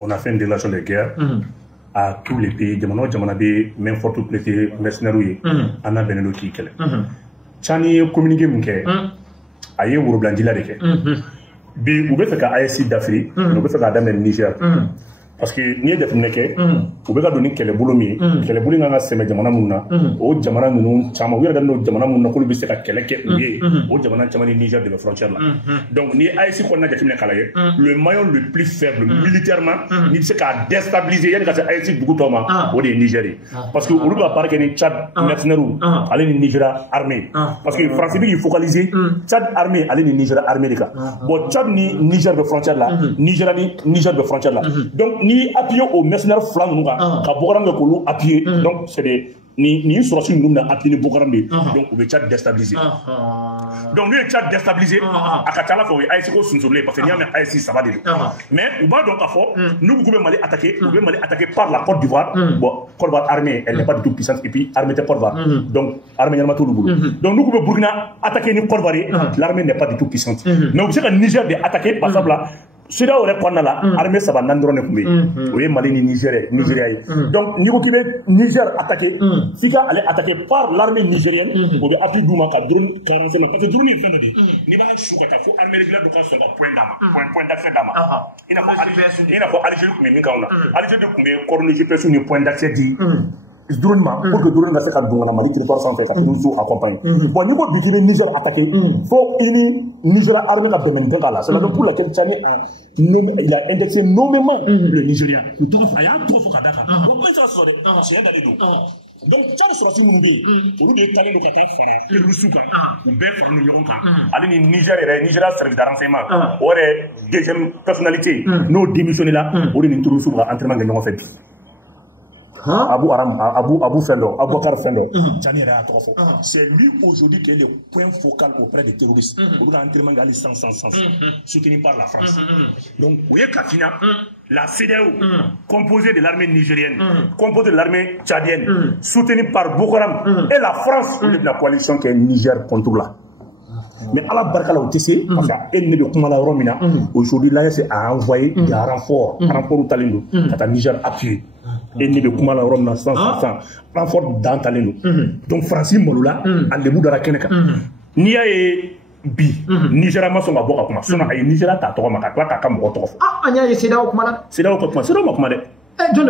On a fait une délégation de guerre à tous les pays. Jamanabe, même fort tout les mercenaires, on a bénélo qui est. Chani communiqué munke, aye Wurublandila de ke. Bi ube fait qu'à ASC d'Afrique, ube fait qu'à Dame Niger. Parce que ni def neke ube ka doni kele bolomi kele boli nga seme jamana munna o jamana nunu chama wi da no jamana munna ko bi se ka kele ke uye o jamana chama ni Niger de la frontière là. Donc ni ASC ko na jatimne kala ye le maillon le plus faible militairement ni se ka déstabiliser yani ka se ASC bugu toma o de Niger parce que olu ba parke ni Tchad mercenaires ale ni Niger armée parce que France bi focaliser Tchad armée ale ni Niger armée ka bon Tchad ni Niger de frontière là Niger de frontière là donc ni appuyé aux mercenaires flancs nous ka bokaram de kolo appuyé donc c'est des ni sorti nous na appuyé bokaram de donc on veut Tchad déstabiliser donc lui Tchad déstabiliser akatala ko ASC ko sunzolé parce que ni a ASC ça va de mais on va donc à fort nous pouvons Mali attaquer par la Côte d'Ivoire bon Côte d'Ivoire armée elle n'est pas du tout puissante et puis armée de Côte d'Ivoire donc armée n'a pas tout le boulot donc nous pouvons Burkina attaquer ni Côte d'Ivoire l'armée n'est pas du tout puissante mais on sait que Niger de attaquer par exemple là Sida aurait pendant la armée ça va n'androne kumé. Oui Mali ni Nigeria. Donc Nigo qui veut Niger attaqué, Fika allait attaquer par l'armée nigérienne pour appuyer Douma ka drone 45 parce que drone est fin de dire. Ni ba chouka ta fo armée régulière de son point d'ama, point d'accès d'ama. Il n'a pas Algérie kumé mi kauna. Algérie de kumé coordonner GPS ni point d'accès dit. Drone ma pour que drone na se ka dunga na Mali territoire sans fait ka nous accompagne. Bon Nigo bi qui veut Niger attaqué, faut ini Niger armée ka bemen là. C'est la pour laquelle Tchani il a indexé nommément le Nigérien. Donc, Tchad soit si vous des talents de quelqu'un le Rusuka, ou Béfan Yonka, allez Nigeria service de renseignement, ou deuxième personnalité, nous démissionnés là, ou une introduction à entraînement de l'Union fait. Abou Fendo, Aboukar Fendo, c'est lui aujourd'hui qui est le point focal auprès des terroristes. Pour l'entraînement de sans soutenu par la France. Donc, vous voyez Katina, la CEDEAO, composée de l'armée nigérienne, composée de l'armée tchadienne, soutenue par Boko Haram et la France, de la coalition qui est Niger contre là. Mais à la barcala au TC, parce qu'elle ne peut pas la Romina, aujourd'hui l'AS a envoyé des renforts au Talendo, à Niger appuyé. Elle ne peut pas la Romina sans renfort dans Talendo. Donc Francis Moloula, à l'ébou de la Keneka. Nia et Bi, Nigeria ma songa boka kuma, sona ay Nigeria ta to ma ka ka mo to. Anya ye seda o kuma. Seda o kuma, seda o kuma de.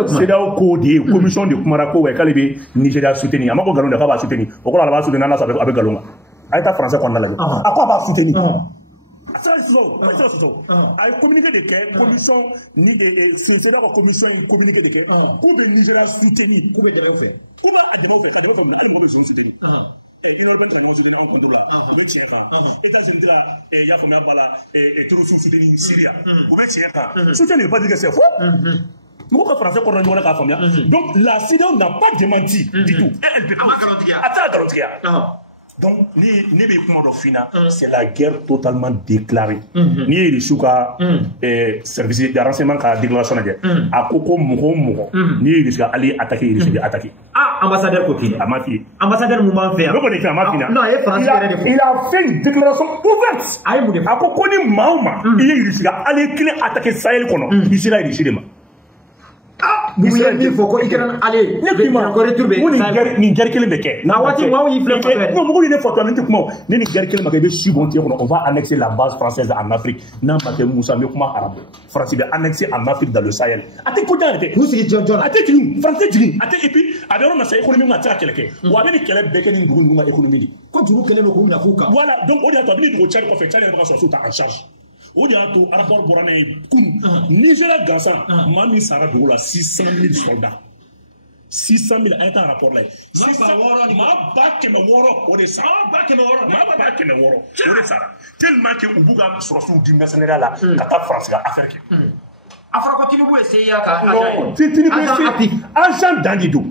Seda o ko de commission de Kumara ko we kalibe Nigeria soutenir. Amako galon de ka ba soutenir. O ko la ba soutenir na sa avec galonga. Aïta français qu'on a là. À quoi va soutenir? Ça a communiqué de quai, commission, c'est là la commission communiqué de quai. Pour le Nigeria soutenir, pour le faire. Pour le faire, quand il va faire, il va soutenir. Et il y a un soutenir en contrôle là. Vous mettez ça. États-Unis là, il y a combien de là, et tout soutenir Syrie. Vous mettez ça. Soutenir pas dire que c'est faux. Pourquoi français qu'on a dit la famille? Donc la CEDEAO n'a pas démenti du tout. Elle peut pas garantir. Donc, c'est la guerre totalement déclarée. Ni les souka service de renseignement qui a déclaration de guerre. À Koko Mouho, ni les aller attaquer, il attaquer. Ah, ambassadeur Koti. Amati. Ambassadeur Mouman fait. Il a fait une déclaration ouverte. À Koko ni Mauma, il a allé attaquer Sahel Kono. Il sera ici demain. Ah, vous il faut qu'il aller. Ni guerre qu'il beke. Non, vous il faut que comment ni guerre qu'il m'a subventionné. On va annexer la base française en Afrique. Non, pas que Moussa Mekuma arabe. France va annexer en Afrique dans le Sahel. Ate ko jante. Vous c'est John. Ate tu français tu. Ate et puis alors on a sa économie ma tsa quelqu'un. Ou avec quel beke ni ndugu ma économie. Ko tu kele ko nya ko ka. Voilà, donc on dit à toi ni du Tchad ko fait Tchad va sur en charge. O de y'a to rapport bɔra ye kun Nigeria gansan maa min sara dugu la 600,000 soldats 600,000 a ye taa rapport la ye maa ba kɛmɛ wɔɔrɔ o de sara maa ba kɛmɛ wɔɔrɔ o de sara tellement que u b'u ka sɔrɔsiw di mercenaires la ka taa France ka affaire kɛ a fɔra ko Tinubu ye CIA ka agent dan de don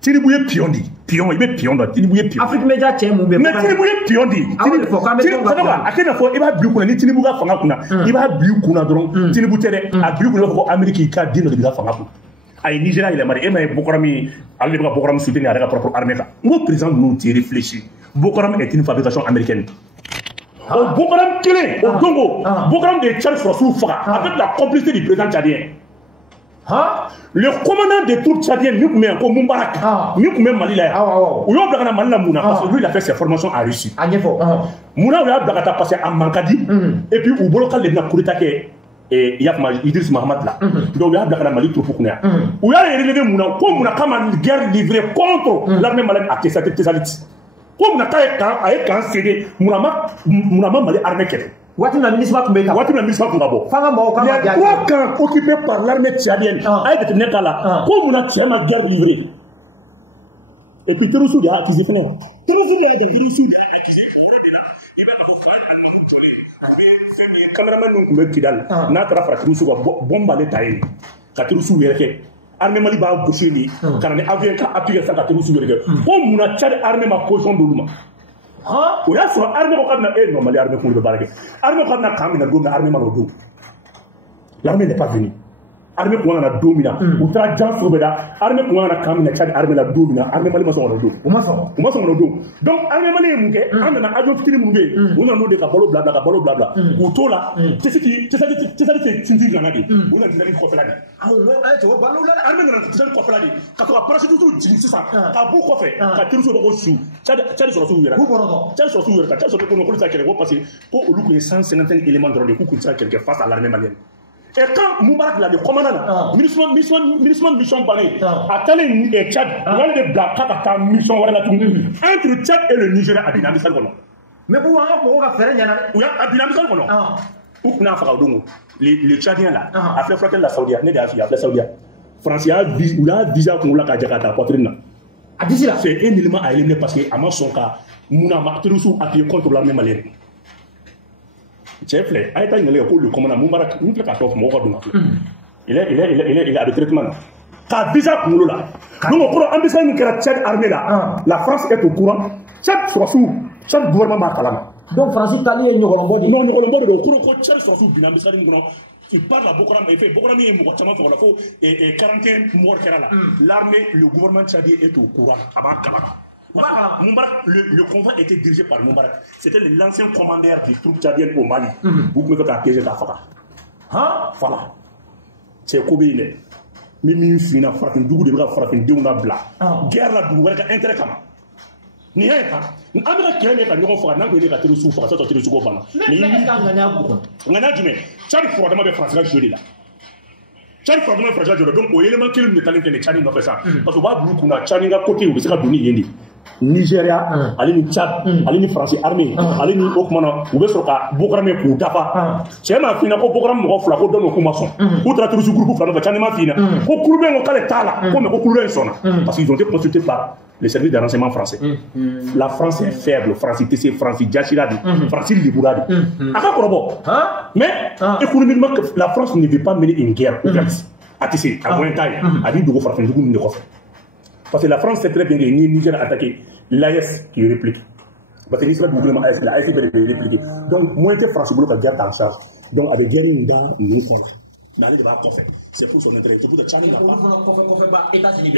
Tinubu ye pion di pion il bɛ pion dɔn Tinubu ye pion Afrique Media cɛ mun bɛ mais Tinubu ye pion di a tɛna fɔ i b'a bila kunna ni Tinubu ka fanga kunna i b'a bila kunna dɔrɔn Tinubu tɛ dɛ a bila kunna ko Amérique ka den dɔ de bɛ ka fanga kun a ye Nigeria yɛlɛma de e ma ye Boko Haram ale de bɛ ka Boko Haram soutenir a yɛrɛ ka propre armée kan n ko président ninnu tɛ réfléchir Boko Haram est une fabrication américaine o Boko Haram kelen o dongo Boko Haram de Tchad sɔrɔsiw faga avec la complicité du président tchadien Le commandant des troupes tchadiennes, nous met encore Moubarak, nous met Mali là. Ou yon blagana Mali la Mouna, parce que lui il a fait ses formations à Russie. Mouna ou y'a blagata passé à Mankadi, et puis ou boloka le na kurita ke Idriss Mahamat là. Donc y'a blagana Mali trop pour qu'on ait. Ou y'a relevé Mouna, comme Mouna comme une guerre livrée contre l'armée malienne à Tessalit. Comme Mouna quand cédé, Mouna Mali armée qu'elle. Wati na ministre Kumbeka. Wati na ministre Kumbabo. Les 3 camps occupés par l'armée tchadienne. Avec des Nekala. Comme on a tué ma guerre livrée. Et puis Teroussou a accusé Fena. Teroussou a accusé Fena. Caméraman nous me Kidal. N'a pas fait Teroussou a bombardé Taï. Quand Teroussou est là. Armée Mali va boucher lui. Quand on est avion qui appuie sur Teroussou est là. Comme on a tué l'armée ma position de l'Ouma. O y'a sɔrɔ armée ko k'a bɛna normali armée kun bɛ baara kɛ armée ko k'a bɛna kan minɛ don min armée ma n'o don l'armée n'est pas venue armée kun kan ka na don min na u taara jan sugu bɛɛ da armée kun kan ka na kan minɛ Tchad armée la don min na armée Mali ma sɔn ka n'o don u ma sɔn ka n'o don donc armée Mali ye mun kɛ an nana avion fitinin minnu bɛ yen u nana n'o de ka balo bila k'u to la Tshisekedi sinsin gana de u nana Tshisekedi kɔfɛla de armée nana Tshisekedi kɔfɛla de ka sɔrɔ ka parachute jigin sisan ka b'u kɔfɛ ka Teroussou dɔ ko su Tchad sɔrɔ sugu yɛrɛ Tchad sɔrɔ sugu yɛrɛ ka Tchad sɔrɔ ko k'olu tɛ se ka kɛlɛ ko parce que ko olu kun ye 155 éléments dɔrɔn de k'u kun tɛ se ka kɛlɛ kɛ face à l'armée malienne. Et quand Moubarak l'a dit, commandant, mission banné, à tel Tchad, on va aller de Blaka mission entre Tchad et le Nigeria à Binambissal. Mais pour faire oui, à Binambissal, où n'a pas les Tchadiens là, a fait flotter la Saoudia, n'est pas la Saoudia. France a déjà qu'on l'a Jakarta, poitrine. C'est un élément à éliminer parce qu'à son cas, Mouna Teroussou a appuyé contre l'armée malienne. Chef, le commandant Moubarak, il est à traitement. Car déjà pour nous là, nous avons ambitionné que la Tchad armée là, la France est au courant. Chaque gouvernement m'a calmé. Donc France Italie est Nyolombo. Non, Nyolombo de l'Okuro, Tchad soit sous Binambissal. Il parle à Bokoram, il fait Bokoram et Mouachama pour la faux et 41 morts là. L'armée, le gouvernement tchadien est au courant. Moubarak, le convoi était dirigé par Moubarak. C'était l'ancien commandeur des troupes tchadiennes au Mali. Vous pouvez faire un piège d'Afaka. Voilà. C'est Kobeine. Mais Mimfina, Fratin Dougou de Fratin Deuna Bla. Guerre la Dougou, intérêt comme ni rien. On a créé un nouveau forum, on a créé un nouveau forum, on a créé un nouveau forum. On a dit, Tchad, il faut vraiment faire France jouer là. Tchad, il faut vraiment faire France jouer. Donc, au élément qu'il nous talent, Tchad, il n'a fait ça. Parce qu'on va beaucoup de Tchad, il a côté où il s'est donné Yendi. Nigeria, allez Tchad, allez France armée, allez Okmana, ou bien sur le Bogram pour Dafa. C'est un film qui Bogram me offre la côte de nos combattants. Ou traiter le groupe pour faire un film. Au cours de nos calets, comme au cours de son. Parce qu'ils ont été consultés par les services de renseignement français. La France est faible, France TC, France Djachiradi, France Libouradi. Mais économiquement, la France ne veut pas mener une guerre au Galaxie. À TC, à moyen taille, à dire de faire un de parce que la France sait très bien que le Niger a attaqué l'AS qui réplique. Parce que l'Israël gouvernement AS, l'AS est répliqué. Donc, moins de France qui a gardé en charge. Donc, avec guerre, nous sommes là. Mais allez, c'est pour son intérêt. C'est pour que Tchad n'a pas. États-Unis,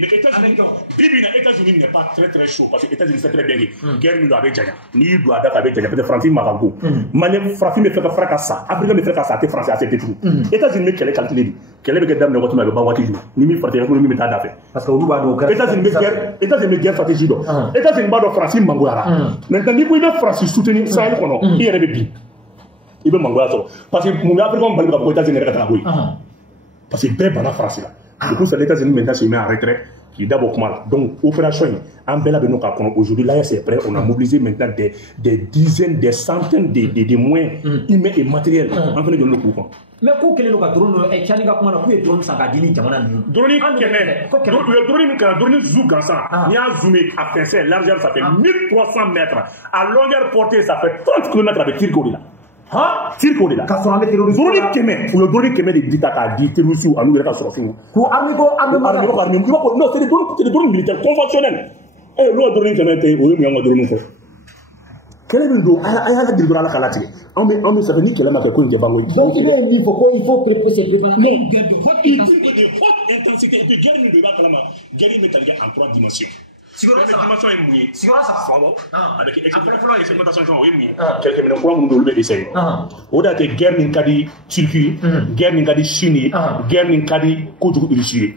mais États-Unis n'est pas très très chaud. Parce que les États-Unis c'est très bien. Guerre nous avec Djaya. Ni doit d'avoir avec Djaya. Peut-être France Marango. Mais France me fait fracasser. Afrique me fait fracasser. Les Français assez détruits. États-Unis mais quelle est calculée. Quelle est la dame de votre mère? Bawati joue. Ni mi partir pour ni mi t'adapter. Parce que vous va États-Unis guerre stratégie donc. États-Unis va donc France Mangoara. Maintenant ni vous devez France soutenir ça il connaît. Il y a des billes. Il veut m'envoyer ça. Parce que mon Africain va aller aux États-Unis parce que c'est la France là. Du coup, c'est les États-Unis maintenant se met en retrait. Qui est d'abord mal. Donc, opération, en bel de nos cas, aujourd'hui, là, c'est prêt. On a mobilisé maintenant des dizaines, des centaines de moyens humains et matériels en train de nos coupons. Mais pour que les drone et Tchaniga pour nous drone sans gadini jamana drone drone zou gansan ni a zoomé à pincer largeur ça fait 1300 mètres à longueur portée ça fait 30 km avec tir là. Tirko de la. Kassorame terroriste. Drone keme, ou le drone keme de ditaka dit terroriste ou anou reka sorofin. Ko amigo non, c'est des drones militaires conventionnels. Eh, l'eau drone keme te ou yanga drone ko. Quel est le dos? Aya la dilbra la kalati. On me ça veut dire que la m'a ko nge bango. Donc il faut préparer. Non, de haute intensité et de guerre de kalama. Guerre métallique en 3 dimensions. dimension est mouillée. Avec expérimentation, oui, mouillée. Quelques minutes pour nous le essayer. Au-delà de guerre n'interdit Turquie, guerre n'interdit Chine, guerre n'interdit Côte Russie.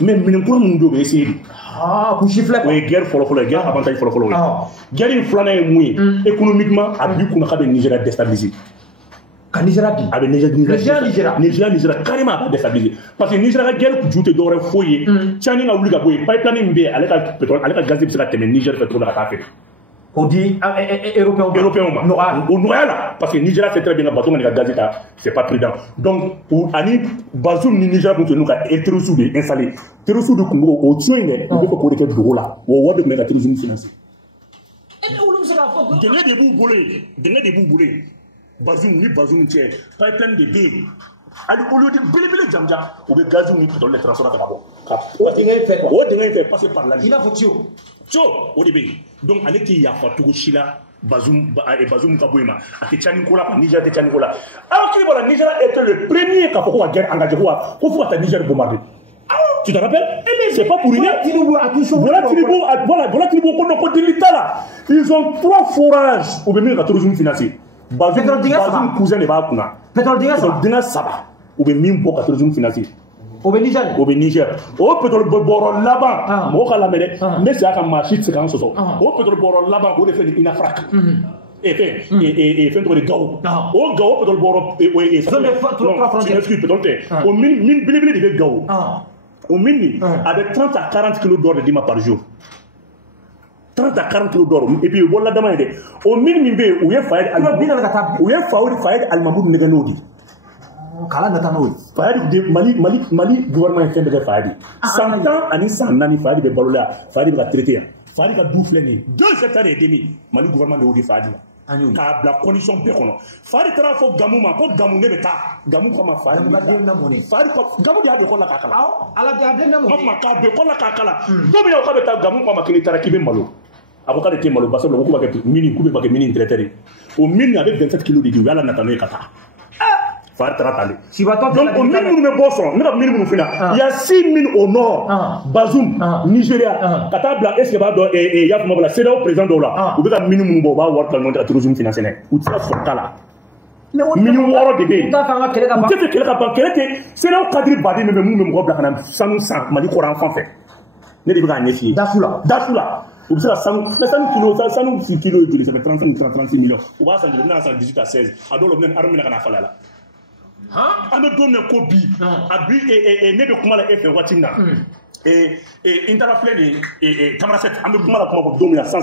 Même minutes pour nous le essayer. Ah, pour chiffrer. Oui, guerre follow, guerre avantage follow. Guerre une flamme est mouillée. Économiquement, à but qu'on a le Nigeria déstabilisé. Nigeria carrément déstabilisé. Parce que Nigeria a guerre pour jouer dans le foyer. Tchani a voulu gagner. Pipeline B, avec le pétrole, avec le gaz de pétrole, mais Niger fait trop de la on dit européen. Au Noël, parce que Nigeria fait très bien le bateau, mais le gaz c'est pas prudent. Donc, pour Ani, Bazoum, Nigeria, pour nous, Terrousou installé. Terrousou de Congo, au Tchouin, on peut pour les bureaux là. Au Wad de Terrousou financier. Dengé des boulets. Bazoum ni Bazoum tiens, pipeline de B. Ali au lieu de bilibili jamja, ou de gaz ni pétrole les transports à Gabon. O dengé fait quoi? O dengé fait passer par là. Il a foutu. Tio, au début. Donc allez qui y a pas tout Chila, Bazoum et Bazoum Kabouma, à Tchanikola, Niger de Tchanikola. Alors qu'il voilà, Niger était le premier qui a guerre engagé pour faire Niger bombarder. Tu te rappelles? C'est pas pour rien. Voilà Tinubu qu'on a côté l'État là. Ils ont 3 forages au même que tourisme financier. Bazoum cousin de Bakuna. Pétrole dinga Saba. Ou bien même pour tourisme financier. Au Niger. Au pétrole boro là-bas. Moi la mais c'est à marché c'est quand ça. Au pétrole boro là-bas on fait une afraque. Et fait de Gao. Au Gao pétrole boro et au mine bilibili de Gao. Au mine avec 30 à 40 kg d'or de dima par jour. 30 à 40 kg d'or. Et puis, voilà, demandez. Au minimum, où est Fayed Al-Mahmoud Neganodi. Mali, gouvernement est fait de Fayed. 100 ans, Ani 100 ans, Fayed de Balola, Fayed de traité. Fayed de bouffler. 2 hectares et demi, Mali, gouvernement de Odi Fayed. Car la condition pécono. Fayed de Trafo Gamouma, comme Gamou Nebeta, Gamou comme Fayed. Gamou de Kola Kakala. Alors, gardez-le, de Kola Kakala. Comme il y a Gamou comme Akinitara qui est malo. Avocat de Témalo, parce que le groupe avec mini, coupe avec mini traité. Au mini avec 27 kg de Dieu, à la Nathalie Kata. Donc, au minimum de Bosson, il y a 6 000 au nord, Bazoum, Nigeria, Katabla, Esquebado et Yakumabla, c'est là au président de là. Vous avez un minimum de work dans le tourisme financier. Ou tu as son cas là. Minimum de bébé. C'est là au cadre Badi, mais nous, sans nous, Mali, Coran, en fait. Ne devez pas en essayer. Dafoula. Vous savez, 100 kilos de ça fait 36 millions. On va s'en dire, 18 à 16. Alors, on a une armée à la là. On a donné un cobi. Abi et né de comment la F Watina. Et Interaflène et Camaracet, on a comment la comment dominer 100.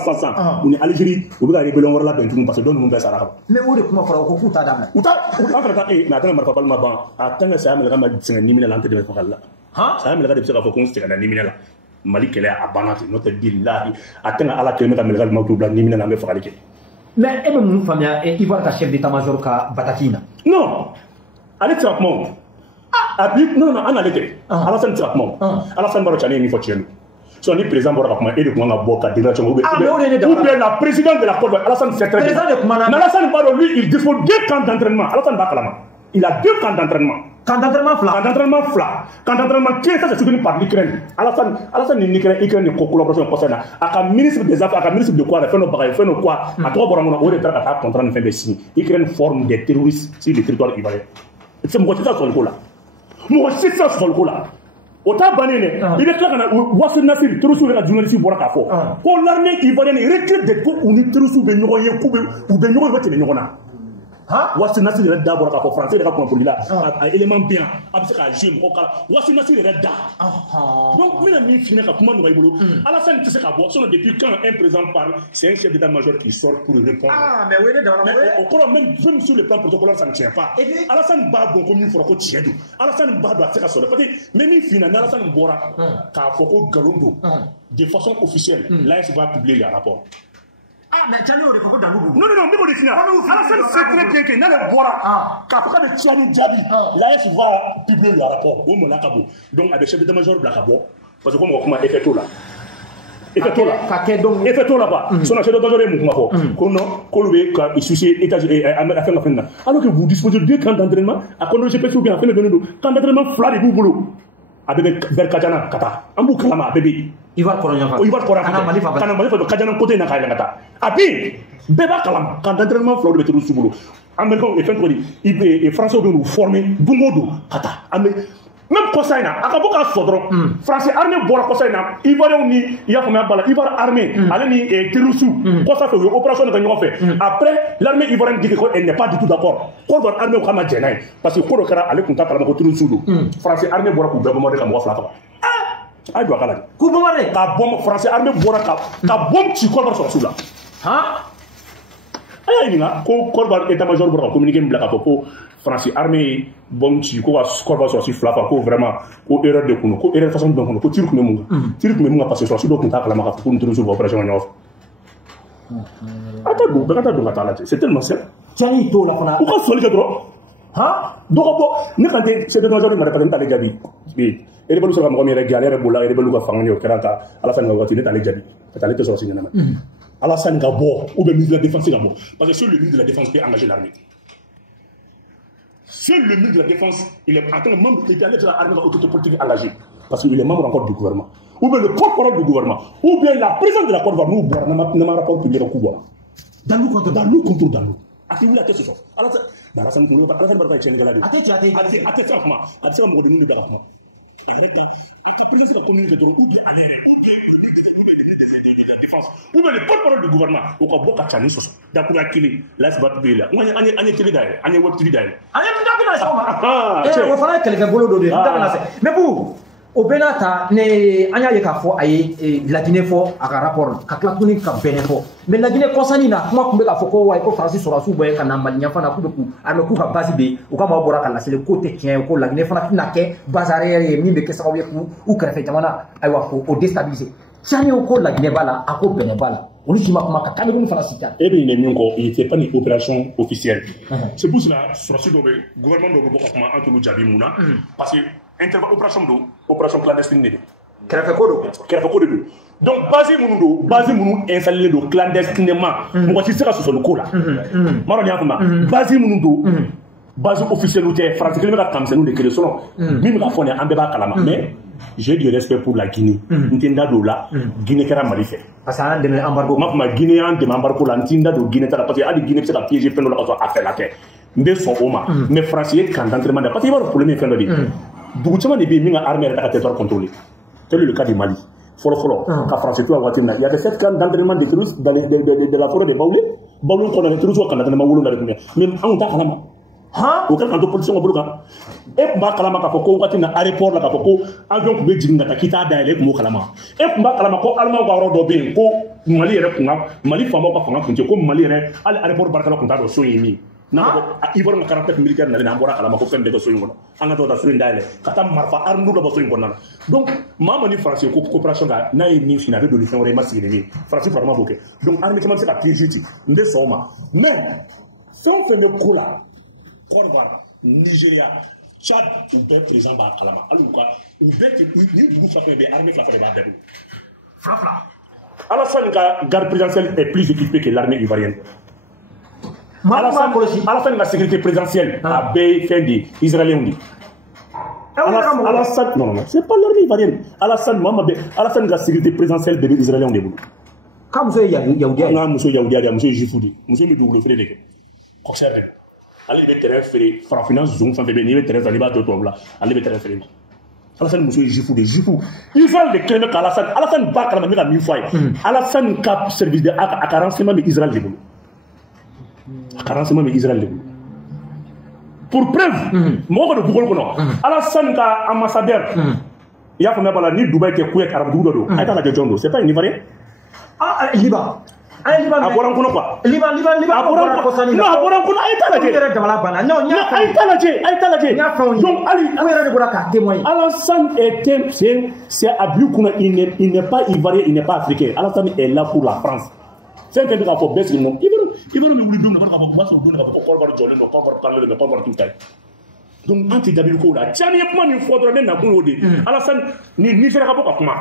On est Algérie, on va révéler on va la peine, parce que donne mon baisse à la. Mais où est comment faire au coup, t'as Ou t'as et n'a pas mal ma ban. Attends, ça me rama c'est un nimina l'entrée de faire là. Ça me regarde de faire qu'on c'est un nimina là. Mali kele a banati notre billahi atena ala kele meta melgal mawtu bla ni mina ngambe fakalike mais e be mun famia e ivoire ka chef d'état-major ka batatina non allez traitement abi non analete alasan traitement alasan baro chane mi fotienu so ni président baro ka et de kuma boka de nation ou bien la présidente de la Côte Alassane c'est très bien Alassane Baro lui il dispose 2 camps d'entraînement Alassane Bakalama il a 2 camps d'entraînement. Camp d'entraînement flat. Camp d'entraînement qui est soutenu par l'Ukraine. Alassane l'Ukraine est collaboration concernant. À ministre des Affaires, à ministre de quoi, fait nos bagages, fait nos quoi. À trois bords, on est à contrat de faire des signes. L'Ukraine forme des terroristes sur le territoire ivoirien. C'est mon ça sur le coup là. Moi c'est ça sur le coup là. Au tabané, il est clair que Wassou Nassir, Terrousou et la journaliste Borakafo. Pour l'armée ivoirienne, recrute des coups où nous Terrousou ben Noye ou ben Noye va te Nyorona. Wassou Nassir est d'abord à français, il est pour là. Élément bien, absent à Jim, Wassou Nassir est là. Donc, même mi finir à comment nous voyons. Alassane, tu sais qu'à voir, depuis quand un président parle, c'est un chef d'état-major qui sort pour répondre. Ah, mais oui, au cours même sur le plan protocolaire, ça ne tient pas. Alassane Bado, comme il faut qu'on tienne. Alassane Bado a fait ça. Même il finit, Alassane Bora, car Foko Galondo, de façon officielle, l'AS va publier les rapports. Ah, mais Tchani, il faut que dans le non, mais on est Alassane sait très bien que dans le Bora, car après le Tchani Djabi, l'AS va publier le rapport. Au Monakabo. Donc, avec le chef d'état-major Blakabo, parce que comme on a fait tout là. Effet là-bas. Son chef d'état-major est mouvement. Qu'on a souci États-Unis à faire la fin. Alors que vous disposez de 2 camps d'entraînement, à conduire GPS ou bien à faire le camp d'entraînement flat de Bouboulou. a bɛ vers Kajana ka taa an b'u kalama a bɛɛ bɛ yen Ivoire kɔrɔ ɲafa Ivoire kɔrɔ kana Mali fa kana Mali fa Kajana côté in na ka yɛlɛ ka taa a bɛ yen bɛɛ b'a kalama kan d'entraînement filaw de bɛ terroriste bolo américains et fɛn tɔgɔ di français bɛ n'u former don o don ka taa même Kosa in na a ka bɔ k'a sɔ dɔrɔn français armée bɔra Kosa in na Ivoiriens ni i y'a faamuya bala Ivoire armée ale ni terroristes Kosa fɛ u ye opération de kɛ ɲɔgɔn fɛ après l'armée ivoirienne dit qu'elle n'est pas du tout d'accord Côte d'Ivoire armée ko k'a ma jɛn n'a ye parce que ko dɔ kɛra ale tun t'a kalama ko terroristes don français armée bɔra k'u bɛɛ bombarder ka mɔgɔ 2 faga a jɔ a ka lajɛ k'u bombarder ka bombe français armée bɔra ka bombe ci Côte d'Ivoire sɔrɔsiw la a y'a ɲininka ko Côte d'Ivoire état-major bɔra ka communiqué min bila k'a fɔ ko France armée bombe ci ko ka Côte d'Ivoire sɔrɔsi 2 faga ko vraiment ko erreur de kun ko erreur façon dɔ kun ko tir kun bɛ mun kan tir kun bɛ mun kan parce que sɔrɔsi dɔ tun t'a kalama k'a fɔ ko ni terroristes bɛ opération kɛ ɲɔgɔn fɛ a t'a don bɛɛ ka taa don ka taa lajɛ c'est tellement simple tiɲɛni t'o la fana u ka sɔli kɛ dɔrɔn dɔ ka bɔ ne kan tɛ c'est état-major mara parce que n t'ale jaabi rebelle sɔrɔ ka mɔgɔ min yɛrɛ gɛn ale yɛrɛ bolola rebelle ka fanga ye o kɛra ka Alassane ka waati ne t'ale jaabi parce que ale tɛ sɔrɔsi ɲɛnama Alassane ka bɔ ou bien ministre de la défense ka bɔ parce que seul le ministre de la défense peut engager l'armée seul le ministre de la défense il est en tant que membre il est allé de l'armée de l'autorité politique engagée parce qu'il est membre encore du gouvernement ou bien le porte-parole du gouvernement ou bien la présidente de la Côte d'Ivoire nous boire n'a rapport public au coup dans nous contre dans nous a fait où la tête ce soir Alassane ko Alassane barka cɛ ngala de a tɛ fɛn kuma a bɛ se ka mɔgɔ dunni de bila ka kuma et puis président communiqué dɔrɔn ou bien le porte-parole du gouvernement au cas où ka ni soso d'accord à kili la se battre là on est télé d'ailleurs on est web télé d'ailleurs on est dans la chambre o fana kɛlɛkɛ bolo dɔ de dans la mais bon o bɛɛ n'a ta ne an y'a ye k'a fɔ a ye laginɛ fɔ a ka rapport ka tila tuguni ka bɛnɛ fɔ mais laginɛ kɔsanni na kuma tun bɛ k'a fɔ ko wayi ko faransi sɔrɔsiw bɛ ka na mali ɲɛfan na k'u bɛ k'u armée k'u ka base bɛ yen u ka maaw bɔra ka laseli k'o tɛ tiɲɛ ye ko laginɛ fana tɛna kɛ base arrière ye min bɛ kɛ sababu ye k'u kɛrɛfɛ jamana ayiwa k'o déstabiliser tiɲɛ ye ko laginɛ b'a la a ko bɛnɛ b'a la olu si ma kuma ka Cameroun fana si ta e bɛ ɲinɛ min kɔ il était pas une opération officielle c'est pour cela sɔrɔsi dɔ bɛ gouvernement dɔ bɛ bɔ ka kuma an t'olu jaabi mun na parce que opération do opération clandestine de kɛrɛfɛ ko do donc base minnu installé do clandestinement mɔgɔ ti se ka sɔsɔli ko la maro y'a faamu base minnu do base officielle tɛ France kelen bɛ ka kamisɛnninw de créer sinon min bɛ ka fɔ nin an bɛɛ b'a kalama mais j'ai du respect pour la Guinée n tɛ n da don o la Guinée kɛra Mali fɛ parce que an dɛmɛ embargo n b'a fɔ ma Guinée y'an dɛmɛ embargo la n tɛ n da don Guinée ta la parce que hali Guinée bɛ se ka piéger fɛn dɔ la ka sɔrɔ a fɛla tɛ n bɛ sɔn o ma mais France ye camp d'entraînement de parce que i b'a dɔn problème ye fɛn dɔ de ye dugu caman de bɛ yen min ka armée yɛrɛ ta ka territoire contrôlé tel est le cas du Mali fɔlɔ ka France to a waati min na il y avait 7 camps d'entraînement de terroristes de la forêt de Baoulé kɔnɔ terroristes ka camp d'entraînement 7 de tun bɛ mais anw t'a kalama o kɛra k'an to politicien ka bolo kan e tun b'a kalama k'a fɔ ko waati min na aéroport la k'a fɔ ko avion tun bɛ jigin ka taa k'i t'a dayɛlɛ e tun b'o kalama e tun b'a kalama ko Allemand ka yɔrɔ dɔ bɛ yen ko Mali yɛrɛ kun ka Mali faamaw ka fanga kun tɛ ko Mali yɛrɛ hali aéroport baarakɛla tun t'a dɔn so ye min n'a ko Ivoire ka caractère militaire nalen an bɔra kalama ko fɛn bɛɛ kɛ so in kɔnɔ an ka taa so in dayɛlɛ ka taa marifa arme dɔ bɔ so in kɔnɔna na donc maa ni France ko coopération ka n'a ye min f'i ɲɛna a bɛ don ni fɛn wɛrɛ ye ma sigi ni min France vraiment b'o kɛ donc armée caman bɛ se ka piéger ten n bɛ sɔn o ma mais fɛn o fɛn bɛ ko la Côte d'Ivoire Nigeria, Tchad, ou bien présent par Kalama. Alors, ou bien que nous avons fait l'armée flafa de Badabou. Flafa. Alassane, la garde présidentielle est plus équipée que l'armée ivoirienne. Alassane, la sécurité présidentielle a fait des Israéliens. Alassane, non, c'est pas l'armée ivoirienne. Alassane, la sécurité présidentielle des Israéliens. Quand vous avez Yaoudia, monsieur Yaoudia, monsieur Jifoudi, monsieur Midoulou, Frédéric, observez. Ale bɛ terrain feere farafinna zon fɛn fɛn bɛ yen n'i bɛ terrain san n'i b'a to tubabu la ale bɛ terrain feere Alassane muso ye jufu de jufu Israël de kelen bɛ ka Alassane ba kalama n bɛ ka min fɔ a ye Alassane ka service de a ka renseignement bɛ Israël de bolo a ka renseignement bɛ Israël de bolo pour preuve mɔgɔ dɔ bugɔli kɔnɔ Alassane ka ambassadeur i y'a faamuya bala ni Dubaï tɛ Kuwait arabu dugu dɔ don a ye taa lajɛ jɔn don c'est pas un Ivoirien Liban a bɔra n kɔnɔ quoi Liban a bɔra n kɔnɔ a ye taa lajɛ yɛrɛ jamana banna non a ye taa lajɛ donc hali u yɛrɛ de bɔra k'a témoigner Alassane c'est à but kunna il n'est pas ivoirien il n'est pas africain Alassane est là pour la France fɛn fɛn bɛ k'a fɔ bɛɛ sigi nɔ Ivoire bɛ wuli don na k'a fɔ u b'a sɔrɔ don na k'a fɔ ko Côte d'Ivoire jɔlen don Côte d'Ivoire parler don Côte d'Ivoire tout ta ye donc an tɛ jaabi ko la Tchad ye kuma min fɔ dɔrɔn ne nakun y'o de Alassane ni Niger ka bɔ ka kuma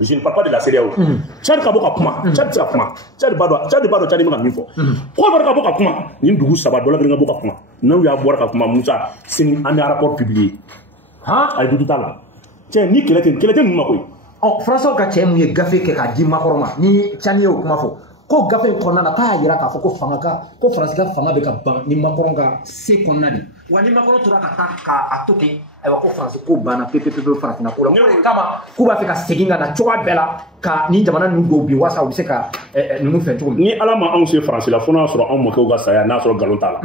je ne parle pas de la CEDEAO. Tchad ka bɔ ka kuma Tchad tɛ se ka kuma Tchad b'a dɔn Tchad bɛ ka min fɔ Côte d'Ivoire ka bɔ ka kuma nin dugu saba dɔ la bɛ ka bɔ ka kuma n'u y'a bɔra ka kuma Musa sini an bɛ rapport publié a ye dugu t'a la Tiens, ni quel était nous makoy. Oh, François ka cɛ mun ye gafe kɛ k'a di Macron ma ni Tiani ye o kuma fɔ ko gafe in kɔnɔna na k'a yira k'a fɔ ko Faransi ka fanga bɛ ka ban ni Macron ka se kɔnɔna de wa ni Macron tora ka taa k'a to ten ayiwa ko Faransi ko banna pepepepe farafinna ko la o de kama k'u b'a fɛ ka segin ka na cogoya bɛɛ la ka ni jamana ninnu dɔw bi walasa u bɛ se ka ninnu fɛn cogo min. Ni Ala ma anw se Faransi la fo n'a sɔrɔ anw mɔkɛw ka saya n'a sɔrɔ nkalon t'a la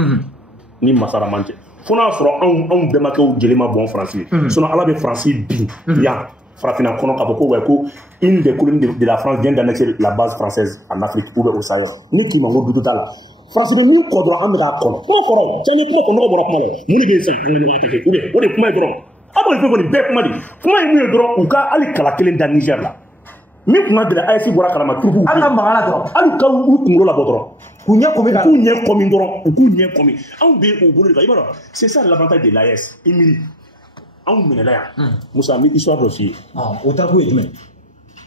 ni masara man tɛ fo n'a sɔrɔ anw bɛnbakɛw jeli ma bɔn Faransi ye sinon Ala bɛ Faransi bin yan. Farafina kono kabo ko ouais ko une des colonies de la France vient d'annexer la base française en Afrique ou au Sahel ni ki mango dudu tala France be min ko dro am ga kono ko koro tani ko ko no boro kuma le muni be sa an no attaquer ou de kuma dro abo fe ko ni be kuma di kuma yi dro u ka ali kala kelen da Niger la mi kuma de la AFC bora kala ma tubu ala magala dro ali ka u kungo la bodro ku nye komi dro ku nye komi an be o bolo ga ibaro c'est ça l'avantage de l'AS Emily on mène là Moussa mi histoire aussi autant que jumɛn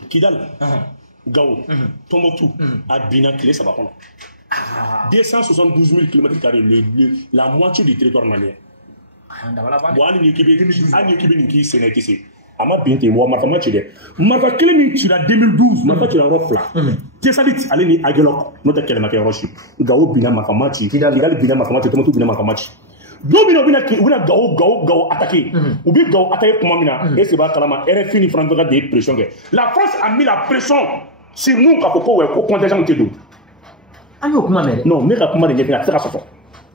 Kidal Gao Tombouctou Abina clé ça va prendre 272 000 km², la moitié du territoire malien. Bon, il y a qui Sénégal ici. Ama binté moi ma femme tu dis ma clé tu la 2012 ma tu la refla tu sais dit aller ni agelo notre kele ma ke rochi Gao bina ma femme tu Kidal bina ma femme tu Tombouctou bina ma femme tu Domino bina Gao attaqué ou bien Gao attaqué comment mina et c'est pas kalama RFI ni France de des pressions. La France a mis la pression sur nous quand au contingent de tout. Ayo kuma mere non mais comment de bien ça ça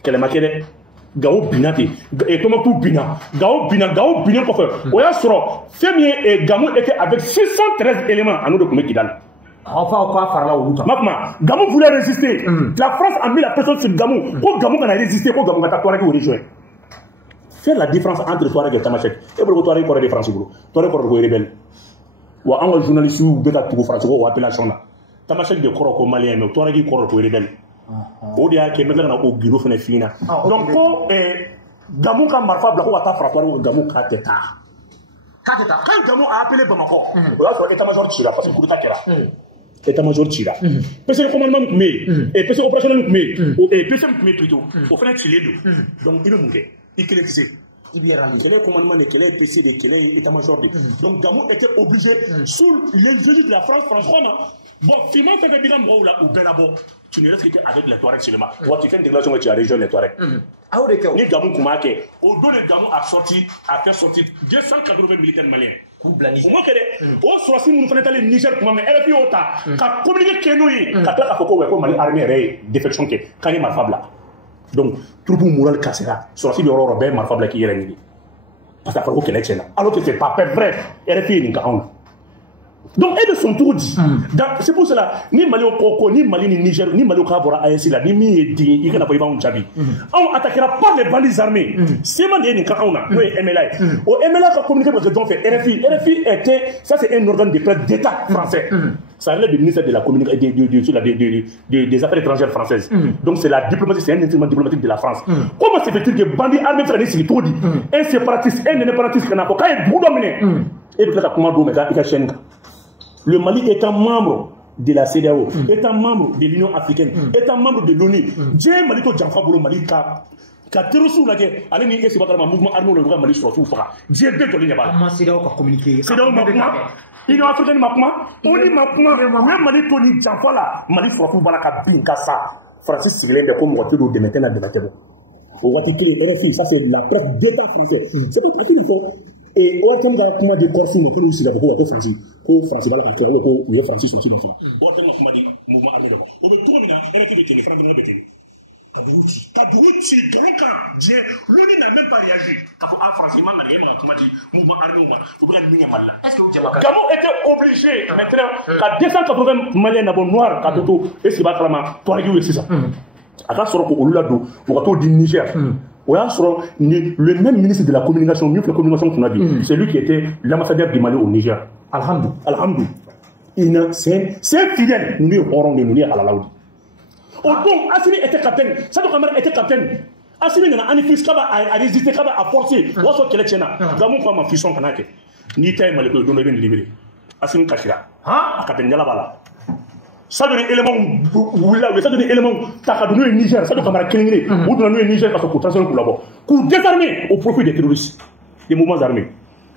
quelle makede Gao binati et comment tout bina Gao bina quoi faire on a sur Fémien et Gamou était avec 613 éléments à nous de commettre Kidal. Enfin, quoi faire là où Maintenant, Gamou voulait résister. La France a mis la pression sur Gamou. Pour Gamou a résisté, pour Gamou a Touareg ou rejoint. Faire la différence entre Touareg et Tamashek. Et pour Touareg, Touareg France, Touareg est rebelle. Ou un journaliste ou Beka Togo France ou appellation là. Tamashek de Koroko malien, mais Touareg est rebelle. Odia qui est maintenant au bureau fina. Donc, quand Gamou a marfa blanc, à ta frappe, Gamou a tête. Quand Gamou a appelé Bamako, il y a état-major Tira parce que Kourouta Kera. État-major Tira. PC commandement mais et PC opérationnel mais et PC plutôt. Au fait c'est les deux. Donc il nous il clé quel est commandement de quel est PC de quel est état-major de. Donc Gamou était obligé sous les yeux de la France franchement. Bon, finalement fait bilan ou Belabo. Tu ne restes qu'avec les Touaregs seulement. Toi tu fais une déclaration que tu as région les Touaregs. Ni Gamou Koumaké, au dos de Gamou a fait sortir 280 militaires maliens. Au moins que au soit si nous faisons aller Niger comme mais elle est autant qu'à communiquer que nous qu'à la Foko ou Mali armée défection que quand il est malfable. Donc troupe moral cassera soit si le roi ben malfable qui est réuni. Parce que faut qu'elle est là. Alors que c'est pas vrai. Elle est une caron. Donc, elles sont tout dit. C'est pour cela, ni Mali au Koko, ni Mali, ni Niger, ni Mali au Kabora, ASI, ni Midi, il n'y a pas eu un Djabi. On attaquera pas les bandes armées. C'est mal dit, on a, oui, MLA. Au MLA, quand communiqué parce que fait RFI. RFI était, ça c'est un organe de presse d'État français. Ça relève du ministère de la communication, des affaires étrangères françaises. Donc, c'est la diplomatie, c'est un instrument diplomatique de la France. Comment se fait-il que bandits armés frères ici, tout dit, un séparatiste, un indépendantiste, quand il est beaucoup dominé, et puis là, comment il y a chaîne. Le Mali étant membre de la CEDEAO, étant membre de l'Union africaine, étant membre de l'ONU, j'ai Mali to Janfa Bolo Mali ka terrorisme là que allez ni essayer de mouvement armé le Mali sur tout fera. J'ai deux to linya ba. Comment CEDEAO ka communiquer? CEDEAO makuma, Union africaine makuma, oni makuma, même Mali to ni Janfa là, Mali sur tout bala ka bin ka ça. Francis Siglen de comme voiture de maintenant de bateau. Au Watikli RFI, ça c'est la presse d'État français. C'est pas parce qu'il faut et au terme de comment de corps nous que nous c'est beaucoup à Francis. Ko France bala ka tero ko we Francis so dans ça. Au terme de comment de mouvement armé d'abord. Au tout mina RFI de tenir France de Bétin. Kadouchi Galoka, Dieu, l'ONU n'a même pas réagi. Quand France m'a rien comment dit mouvement armé faut pas ni mal là. Est-ce que Gamo était obligé maintenant qu'à 280 Maliens d'abord noirs ka toto et c'est pas clairement toi qui c'est ça. Aka soro ko olulado ko to di Niger. Le même ministre de la communication, mieux que la communication qu'on a dit, c'est lui qui était l'ambassadeur du Mali au Niger. Alhamdou. C'est fidèle. Nous sommes nous à la Laoudi. Au bon, Assimi était capitaine. Sadou Kamara était capitaine. Assimi n'a pas fils à résister, à forcer. On va qu'elle est tchéna. Gamou pas ma fisson kanake. Ni taille mal que donner une libérée. Assimi Kachira. Ah, capitaine Yalabala. Ça donne des éléments, ça donne des éléments, t'as donné au Niger, ça donne comme un Kélingé, ou donner au Niger parce que pour transformer pour là-bas. Pour désarmer au profit des terroristes, des mouvements armés.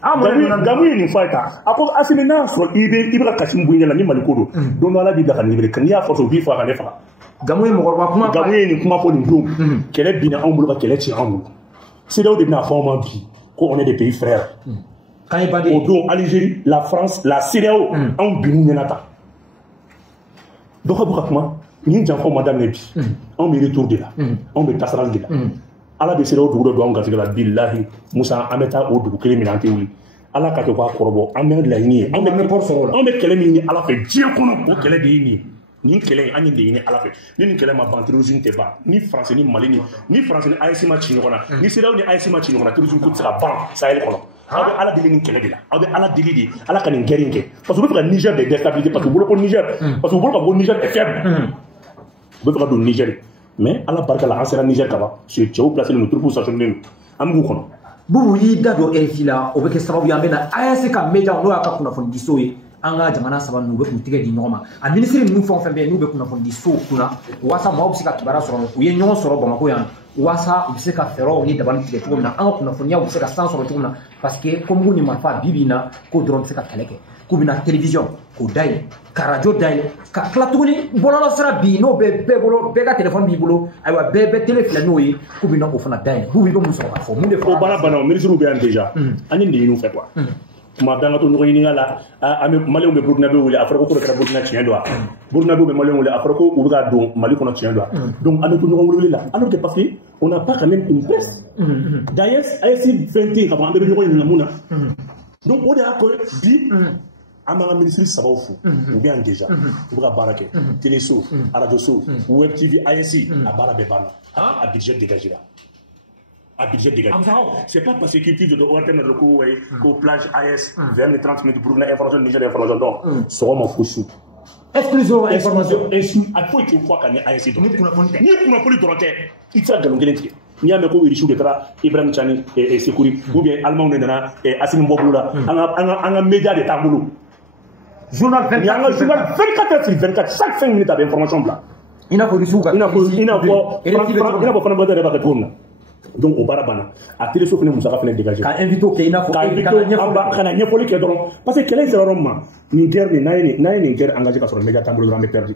Gamu ye nin fɔ a ye tan a ko Asimi n'a sɔrɔ i bɛ ka kasi min bɔ i ɲɛ la ni Maliko don don dɔ Ala b'i bila ka nin libéré n'i y'a forcer u b'i faga ka ne faga. Gamu ye mɔgɔkɔrɔba kuma Gamu ye nin kuma fɔ nin don kɛlɛ binna anw bolo ka kɛlɛ ci anw bolo CEDEAO de bɛna fɔ anw ma bi ko on est des pays frères. O don Algérie la France la CEDEAO anw bin'u ɲɛna tan dɔ ka bɔ ka kuma nin janfaw ma daminɛ bi anw bɛ retour de la anw bɛ kasarali de la Ala bɛ CEDEAO dugu dɔ don anw garisɛgɛ la bilahi Musa an bɛ taa o dugu kelen min na an tɛ wuli Ala ka kɛ k'a kɔrɔbɔ an bɛ laɲini ye anw bɛ kɛlɛ min ɲini Ala fɛ diɲɛ kɔnɔ o kɛlɛ de ye nin ye nin kɛlɛ an ye de ɲini Ala fɛ ni nin kɛlɛ ma ban terrorisme tɛ ban ni France ni Mali ni France ni AES ma ci ɲɔgɔn na ni CEDEAO ni AES ma ci ɲɔgɔn na terrorisme ko tɛ se ka ban Sahel kɔnɔ aw bɛ Ala deli nin kɛlɛ de la aw bɛ Ala deli de Ala ka nin guerre in kɛ parce que u bɛ fɛ ka Niger de déstabiliser parce que u bolo ko Niger parce que u bolo ka bɔ Niger est faible u bɛ fɛ ka don Niger mais Ala barika la an sera Niger kaban cɛw placé len don troupes stationnées an b'u kɔnɔ Bubu y'i da don RFI la o bɛ kɛ sababu ye an bɛ na AES ka média n'o y'a ka kunnafoni di so ye an ka jamana saba ninnu u bɛ k'u tigɛ di ɲɔgɔn ma a minisiri ninnu fɛn o fɛn bɛ yen n'u bɛ kunnafoni di so kunna waasa maaw bɛ se ka kibaruya sɔrɔ u ye ɲɔgɔn sɔrɔ Bamako yan waasa u bɛ se ka fɛɛrɛw ni dabali tigɛ cogo min na an ka kunnafoniyaw bɛ se ka san sɔrɔ cogo min na parce que Congo ni marifa bi bi in na k'o dɔrɔn bɛ se ka kɛlɛ kɛ k'u bɛna télévision k'o dayɛlɛ ka radio dayɛlɛ ka tila tuguni bɔlɔlɔ sira bi n'o bɛ bɛɛ bolo bɛɛ ka téléphone b'i bolo ayiwa bɛɛ bɛ télé filɛ n'o ye k'u bɛna o fana dayɛlɛ k'u bɛ mun sɔrɔ k'a fɔ mun de fɔ. o baara banna o ministres bɛ yan déjà an ye nin de ɲini u fɛ quoi. Tuma bɛɛ an ka to ɲɔgɔn ɲininka la Maliens bɛ Burkina bɛ wele a fɔra ko kɛra Burkina tiɲɛ don wa Burkina bɛ Maliens wele a fɔra ko u bɛ ka don Mali kɔnɔ tiɲɛ don wa donc an bɛ to ɲɔgɔn wele la alors que parce que on n'a pas quand même une presse d'ailleurs AES fɛn tɛ yen ka ban an bɛɛ bɛ ɲɔgɔn ɲininka mun na donc o de y'a to bi an b'an ka ministre sabaw fo u bɛ yan déjà u bɛ ka baara kɛ téléso arajoso web TV AES a baara bɛɛ banna a budget dégagé la. À budget dégagé. C'est pas parce que tu dois ordonner le coup au plage AS 20-30 minutes pour une information Niger information non. Ça m'a foutu. Exclusion information. À quoi tu vois qu'on est AS donc. Ni pour la police droite. Il sera galon gelenti. Ni a meko irichu de tra Ibrahim Chani et Sekuri ou bien allemand nena et Assimi Mbobula. Anga média de tabulu. Journal 24 sur 24 chaque 5 minutes d'information blanc. Il n'a pas donc au barabana a télé sauf ne musaka fana dégager ka invito ke ina fo kana nyefoli ke doron parce que kele zéro ma Niger ni nayi Niger engagé ka sur média tambolo ramé perdu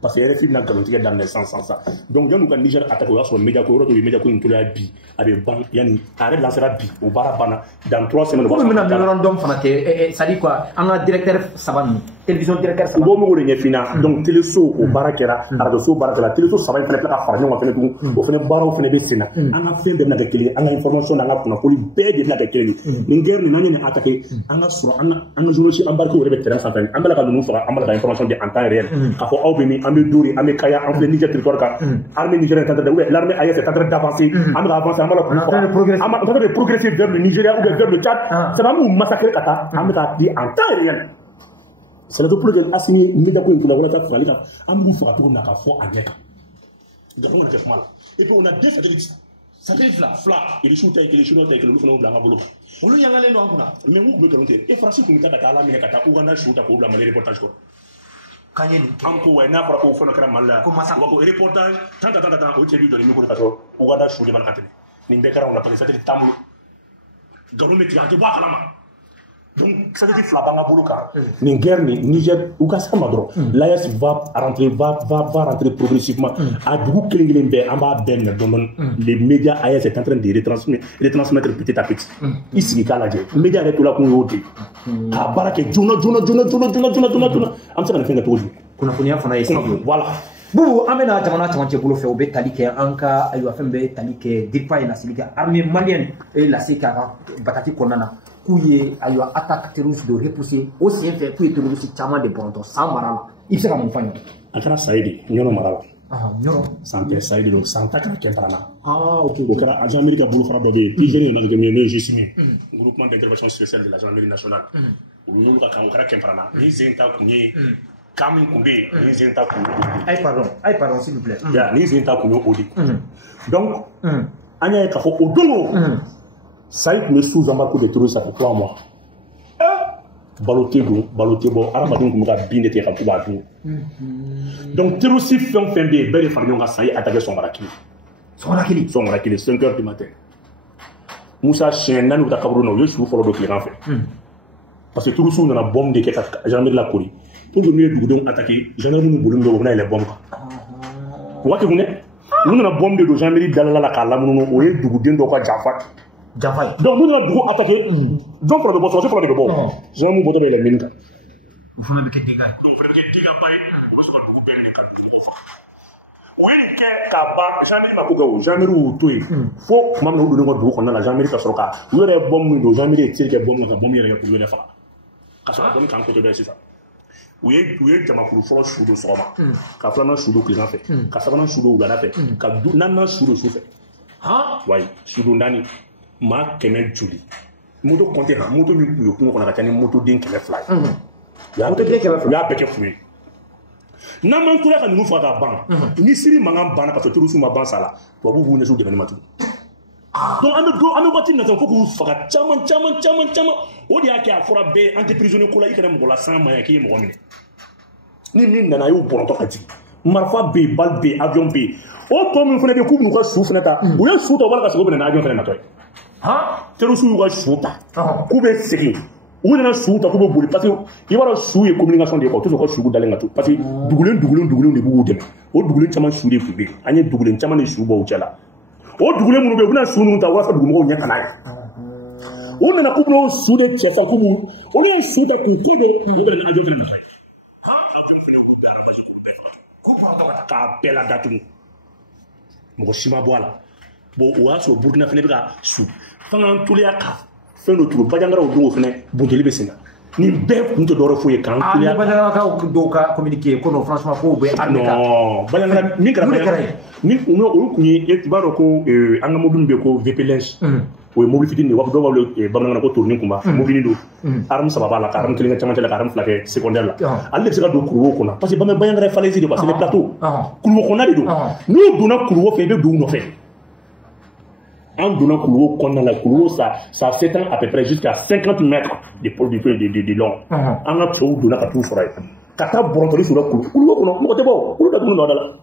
parce que RFI na galontige dans les sens ça donc yanu ka Niger attaque o sur média ko roto média ko intola bi avec ban yani arrête lancera bi au barabana dans 3 semaines on mena memorandum fana ke ça dit quoi en directeur sabani télévision directeur sabani bo mo ko le fina donc télé so au barakera radio so barakela télé so sabani fana ka fara ñoo fana dum o fana baraw fana be sina an ka fen be na ka kele an ka information na ka poli be de na ka kele ni guerre ni nani ni attaquer an ka sur an ka journaliste embarqué au rebe terrain sanfɛ an bala ka nu fara an bala ka information de en temps réel ka fo aw be mi an be dori an be kaya an be Niger territoire ka armée nigérienne est en train de l'armée AES est en train d'avancer an va avancer an bala ko en train de progresser vers le Nigeria ou vers le Tchad ça va nous massacrer kata an be ka di en temps réel. C'est le pour que Assimi média ko pour la wala ta fali ka an bu fo ka to na ka fo anyeka donc on a fait mal et puis on a deux satellites là fla et les shooter et les shooter que le fona blanc bolo on le yanga le no akuna mais où be kalonte et France ko mita ka la mine ka ta Uganda shooter ko blanc mal reportage ko kanyen anko wa na para ko fona kara mal ko reportage tanta o chebi do ni ko ka to Uganda shooter mal katene ni be kara on a pas satellite tamu garo meti ka to ba kala ma donc ça veut dire flabanga boloka ni guerre ni Niger ou kasa madro l'AES va rentrer progressivement à dugu kelengelen be amba ben don les médias AES est en train de retransmettre petit à petit ici kala je médias avec tout la ko yodi ka barake juna am sa na fenga toji kuna kunya fana yesi voilà Bubu amena jamana caman bolo fɛ o bɛ tali kɛ an ka ayiwa fɛn bɛ tali kɛ DIRPA ye laseli kɛ armée malienne e lase k'a ka bataki kɔnɔna na k'u ye ayiwa attaque terroriste dɔ repousser o sen fɛ k'u ye terroriste caman de bɔntɔ san mara la i bɛ se ka mun fɔ an ye. a kɛra Sayidi Ɲɔnɔ mara la. Ɲɔnɔ. san tɛ Sayidi don san ta kɛra Kɛntarana. ok o kɛra agent américain bolofara dɔ bɛ yen Nigérien nana kɛ min ye n'o ye GSIMI groupement d'intervention spéciale de la gendarmerie nationale olu y'olu ka kan o kɛra Kɛntarana ni zen ta kun ye Kami Koumbe, ni Zinta Koumbe. Aïe, pardon, s'il vous plaît. Ni Zinta Koumbe Odi. Donc, Anya Kafo Odono, ça y est, me sous-embarque de terroristes, ça fait 3 mois. Balotebo, Aramadou Koumba, Bine, Tekatuba, donc, terroristes, fin B, belle famille, ça y est, attaqué son marakili. Son marakili, 5 h du matin. Moussa Chien nanu ta kaburu no yo su folo do kiran fait parce que tout sou na bombe de ke gendarmerie la kori pour que nous dugudon attaquer gendarmerie nous bolum do na les bombes wati mu ne nous na bombe de gendarmerie dalala la kala mu o ye dugudon do ko jafat jafat donc nous na dugu attaquer donc pour de bosso pour de bon jamu bodo le minka fona be ke diga donc frère ke diga bay o be so ko dugu ben ne ka dugu fa oui ke kaba gendarmerie ma ko gawo gendarmerie to yi fo mam na do ngo ko na la gendarmerie ka soroka yore bombe do gendarmerie tir ke bombe ka bombe yere ko yore fa ka so bombe kan ko to be c'est ça oui jamakuru fɔlɔ su do sɔgɔma ka filanan su do kilegan fɛ ka sabanan su do wulada fɛ ka naaninan su do su fɛ wayi su do naani maa 100 joli moto kɔnte han moto min kun ye kungo kɔnɔ ka ca ni moto den 200 ye u y'a bɛɛ kɛ fu ye n'an m'an tora ka ninnu faga ka ban ni siri mankan banna parce que terroriste ma ban sa la tubabuw b'u ɲɛsin dɛmɛni ma tugun donc an bɛ waati min na sisan fo k'u faga caman o de y'a kɛ a fɔra bɛɛ entreprise ko la i kana mɔgɔ la san ma yan k'i ye mɔgɔ minɛ ni min nana a y'o bɔrɔtɔ ka jigin marifa bɛ yen bali bɛ yen avion bɛ yen o tɔ min fana bɛ yen k'u b'u ka su fana ta u ye su ta wala ka segin u bɛ na avion fana natɔ ye terroriste y'u ka su ta k'u bɛ segin u nana su ta k'u bɛ boli parce que i b'a dɔn su ye communication de ye quoi o tɛ sɔn ka su dalen ka to parce que dugulen de b'u dɛmɛ o dugulen caman su de tun bɛ yen an ye dugulen caman de su bɔ u cɛ la o dugulen minnu bɛ yen u bɛna su ninnu ta walasa dugumɔgɔw ɲɛ kana ye u nana k'u bɛna o su de cɛ fa k'u b'u olu ye su ta k'u to de u bɛ na avion fana natɔ ye k'a bɛɛ la datugu mɔgɔ si ma bɔ a la bon o y'a sɔrɔ burukina fana bɛ ka su fanga toliya ka fɛn dɔ turu bajangaraw don o fana bunteli bɛ sen na nin bɛɛ kun tɛ dɔwɛrɛ foyi ye k'an toliya. bajangaraw dɔw ka communiqué ko non franchement k'o bɛ armée ta. non bajangara min kɛra ni o kun ye i b'a dɔn ko an ka mobili bɛ ko VP-Lens o ye mobili fitinin de ye dɔw b'a wele bamanankan na ko tournin kunba mobili don arme 3 b'a la ka arme 1 kɛ camancɛ la ka arme 2 kɛ secondaire la ale de bɛ se ka don kuruwo kɔnɔ parce que bajangara ye falaise de quoi c'est des plateaux kuruwo kɔnɔna de don n'u donna kuruwo fɛ i bɛ don u nɔfɛ. En donnant Koulouo, ça s'étend à peu près jusqu'à 50 mètres de long. En a tout donné à tout forêt. Kata brontori sur la Koulouo, on a monté bon, Koulouo d'abord dans la.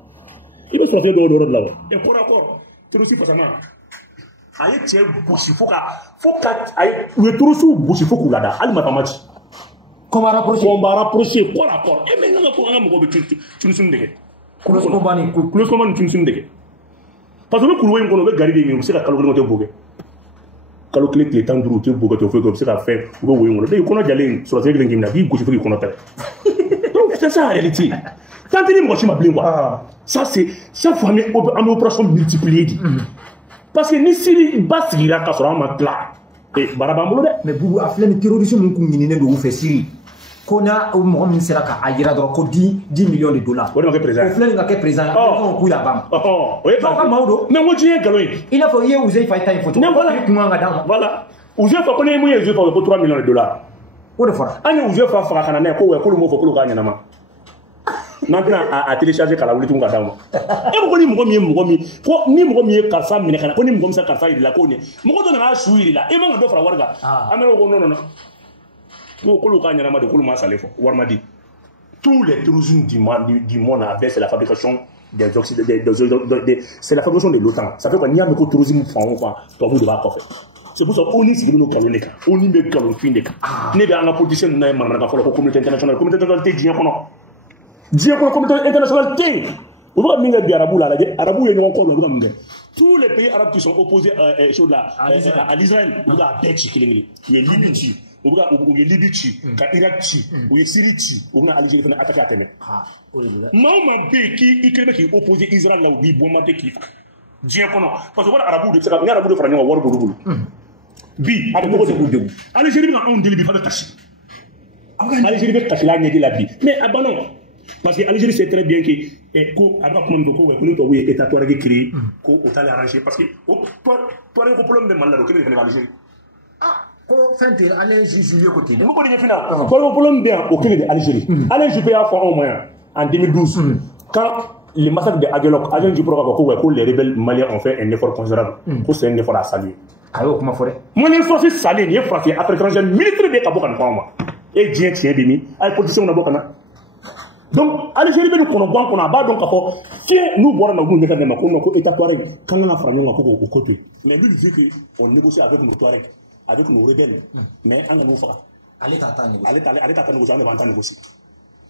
Il va se faire de là. Et pour accord, tu aussi pas ça. Aïe, tiens, bouchi, faut aïe, le tour sous bouchi, faut qu'on l'a da. Allez, ma tamati. Comment rapprocher? Quoi rapport? Et maintenant, pour un moment, tu ne sais pas. Koulouo, tu ne sais pas. Parce que Koulouo in kono be gari de mi se ka kalo ko te boge kalo kile tile 10 te boge to fe ko se ka fait ko wo ngolo de kono jalen so se gelen gimna bi ko se fi kono pere donc c'est ça en réalité tant que mo chima blin quoi ça c'est chaque fois en opération multipliée parce que ni siri basigira ka so ma kla e baraba mbolo de mais bubu aflen terrorisme mun ko nyine do fe siri kona o mo min sera ka ayira do ko 10 millions de dollars o ma ke président o flen nga ke président ko ku la bam o e ba maudo mais mo jie galo il a faut ye usei fa time photo voilà usei fa ko ne mo ye usei fa ko 3 millions de dollars o de fora ani usei fa fa kana ne ko we ko mo fo ko ga nyana ma maintenant à télécharger kala wuli tun ka dawo e ko ni mo mi ko ni mo mi ka sa mi ne kana ko ni mo sa ka sa ila ko ne mo ko to na su ila e ma do fara warga amelo ko non tous les terroristes du monde c'est la fabrication des c'est la fabrication de l'OTAN. Ça fait qu'il y a un terrorisme c'est pour ça qu'on est nos calons, on est des calons fin de cas. Nous avons un politicien qui a la communauté internationale, la communauté internationale, on va venir des Arabes là, Arabes et encore le tous les pays arabes qui sont opposés à l'Israël, on va bêcher qui est Libye. On va Libye, Irak, Syrie, on a Algérie qui attaqué à Témé. Maman qui est opposé à Israël là où il y a des qui Dieu connaît. Parce que les Arabes de France, les Arabes de France, ils ont beaucoup Bi, Algérie a un délit de cacher. Algérie veut cacher la de la vie. Mais non. Parce que l'Algérie sait très bien que ko aba kuma ndo ko we kuno to we état to rege créer ko o tali arranger parce que toi le problème de mal là do kene Algérie ko fente aller juger côté mo ko ni final ko le problème bien au kene de Algérie Alain Juppé a fait au moins en 2012 quand le massacre de Aguelok Alain Juppé ko les rebelles maliens ont fait un effort considérable ko c'est un effort à saluer alors comment faire mon effort c'est saluer ni français après étranger militaire de kabokan fama et Dieu tient bimi ay position na bokana Donc, Algérie, nous connaissons qu'on a bas donc nous boire dans nous qu'on État Touareg quand on a frappé au côté. Mais lui il dit qu'on négocie avec nos Touareg, avec nos rebelles. Mais on a nous fera. Allez t'attendre négocier, on va entendre négocier.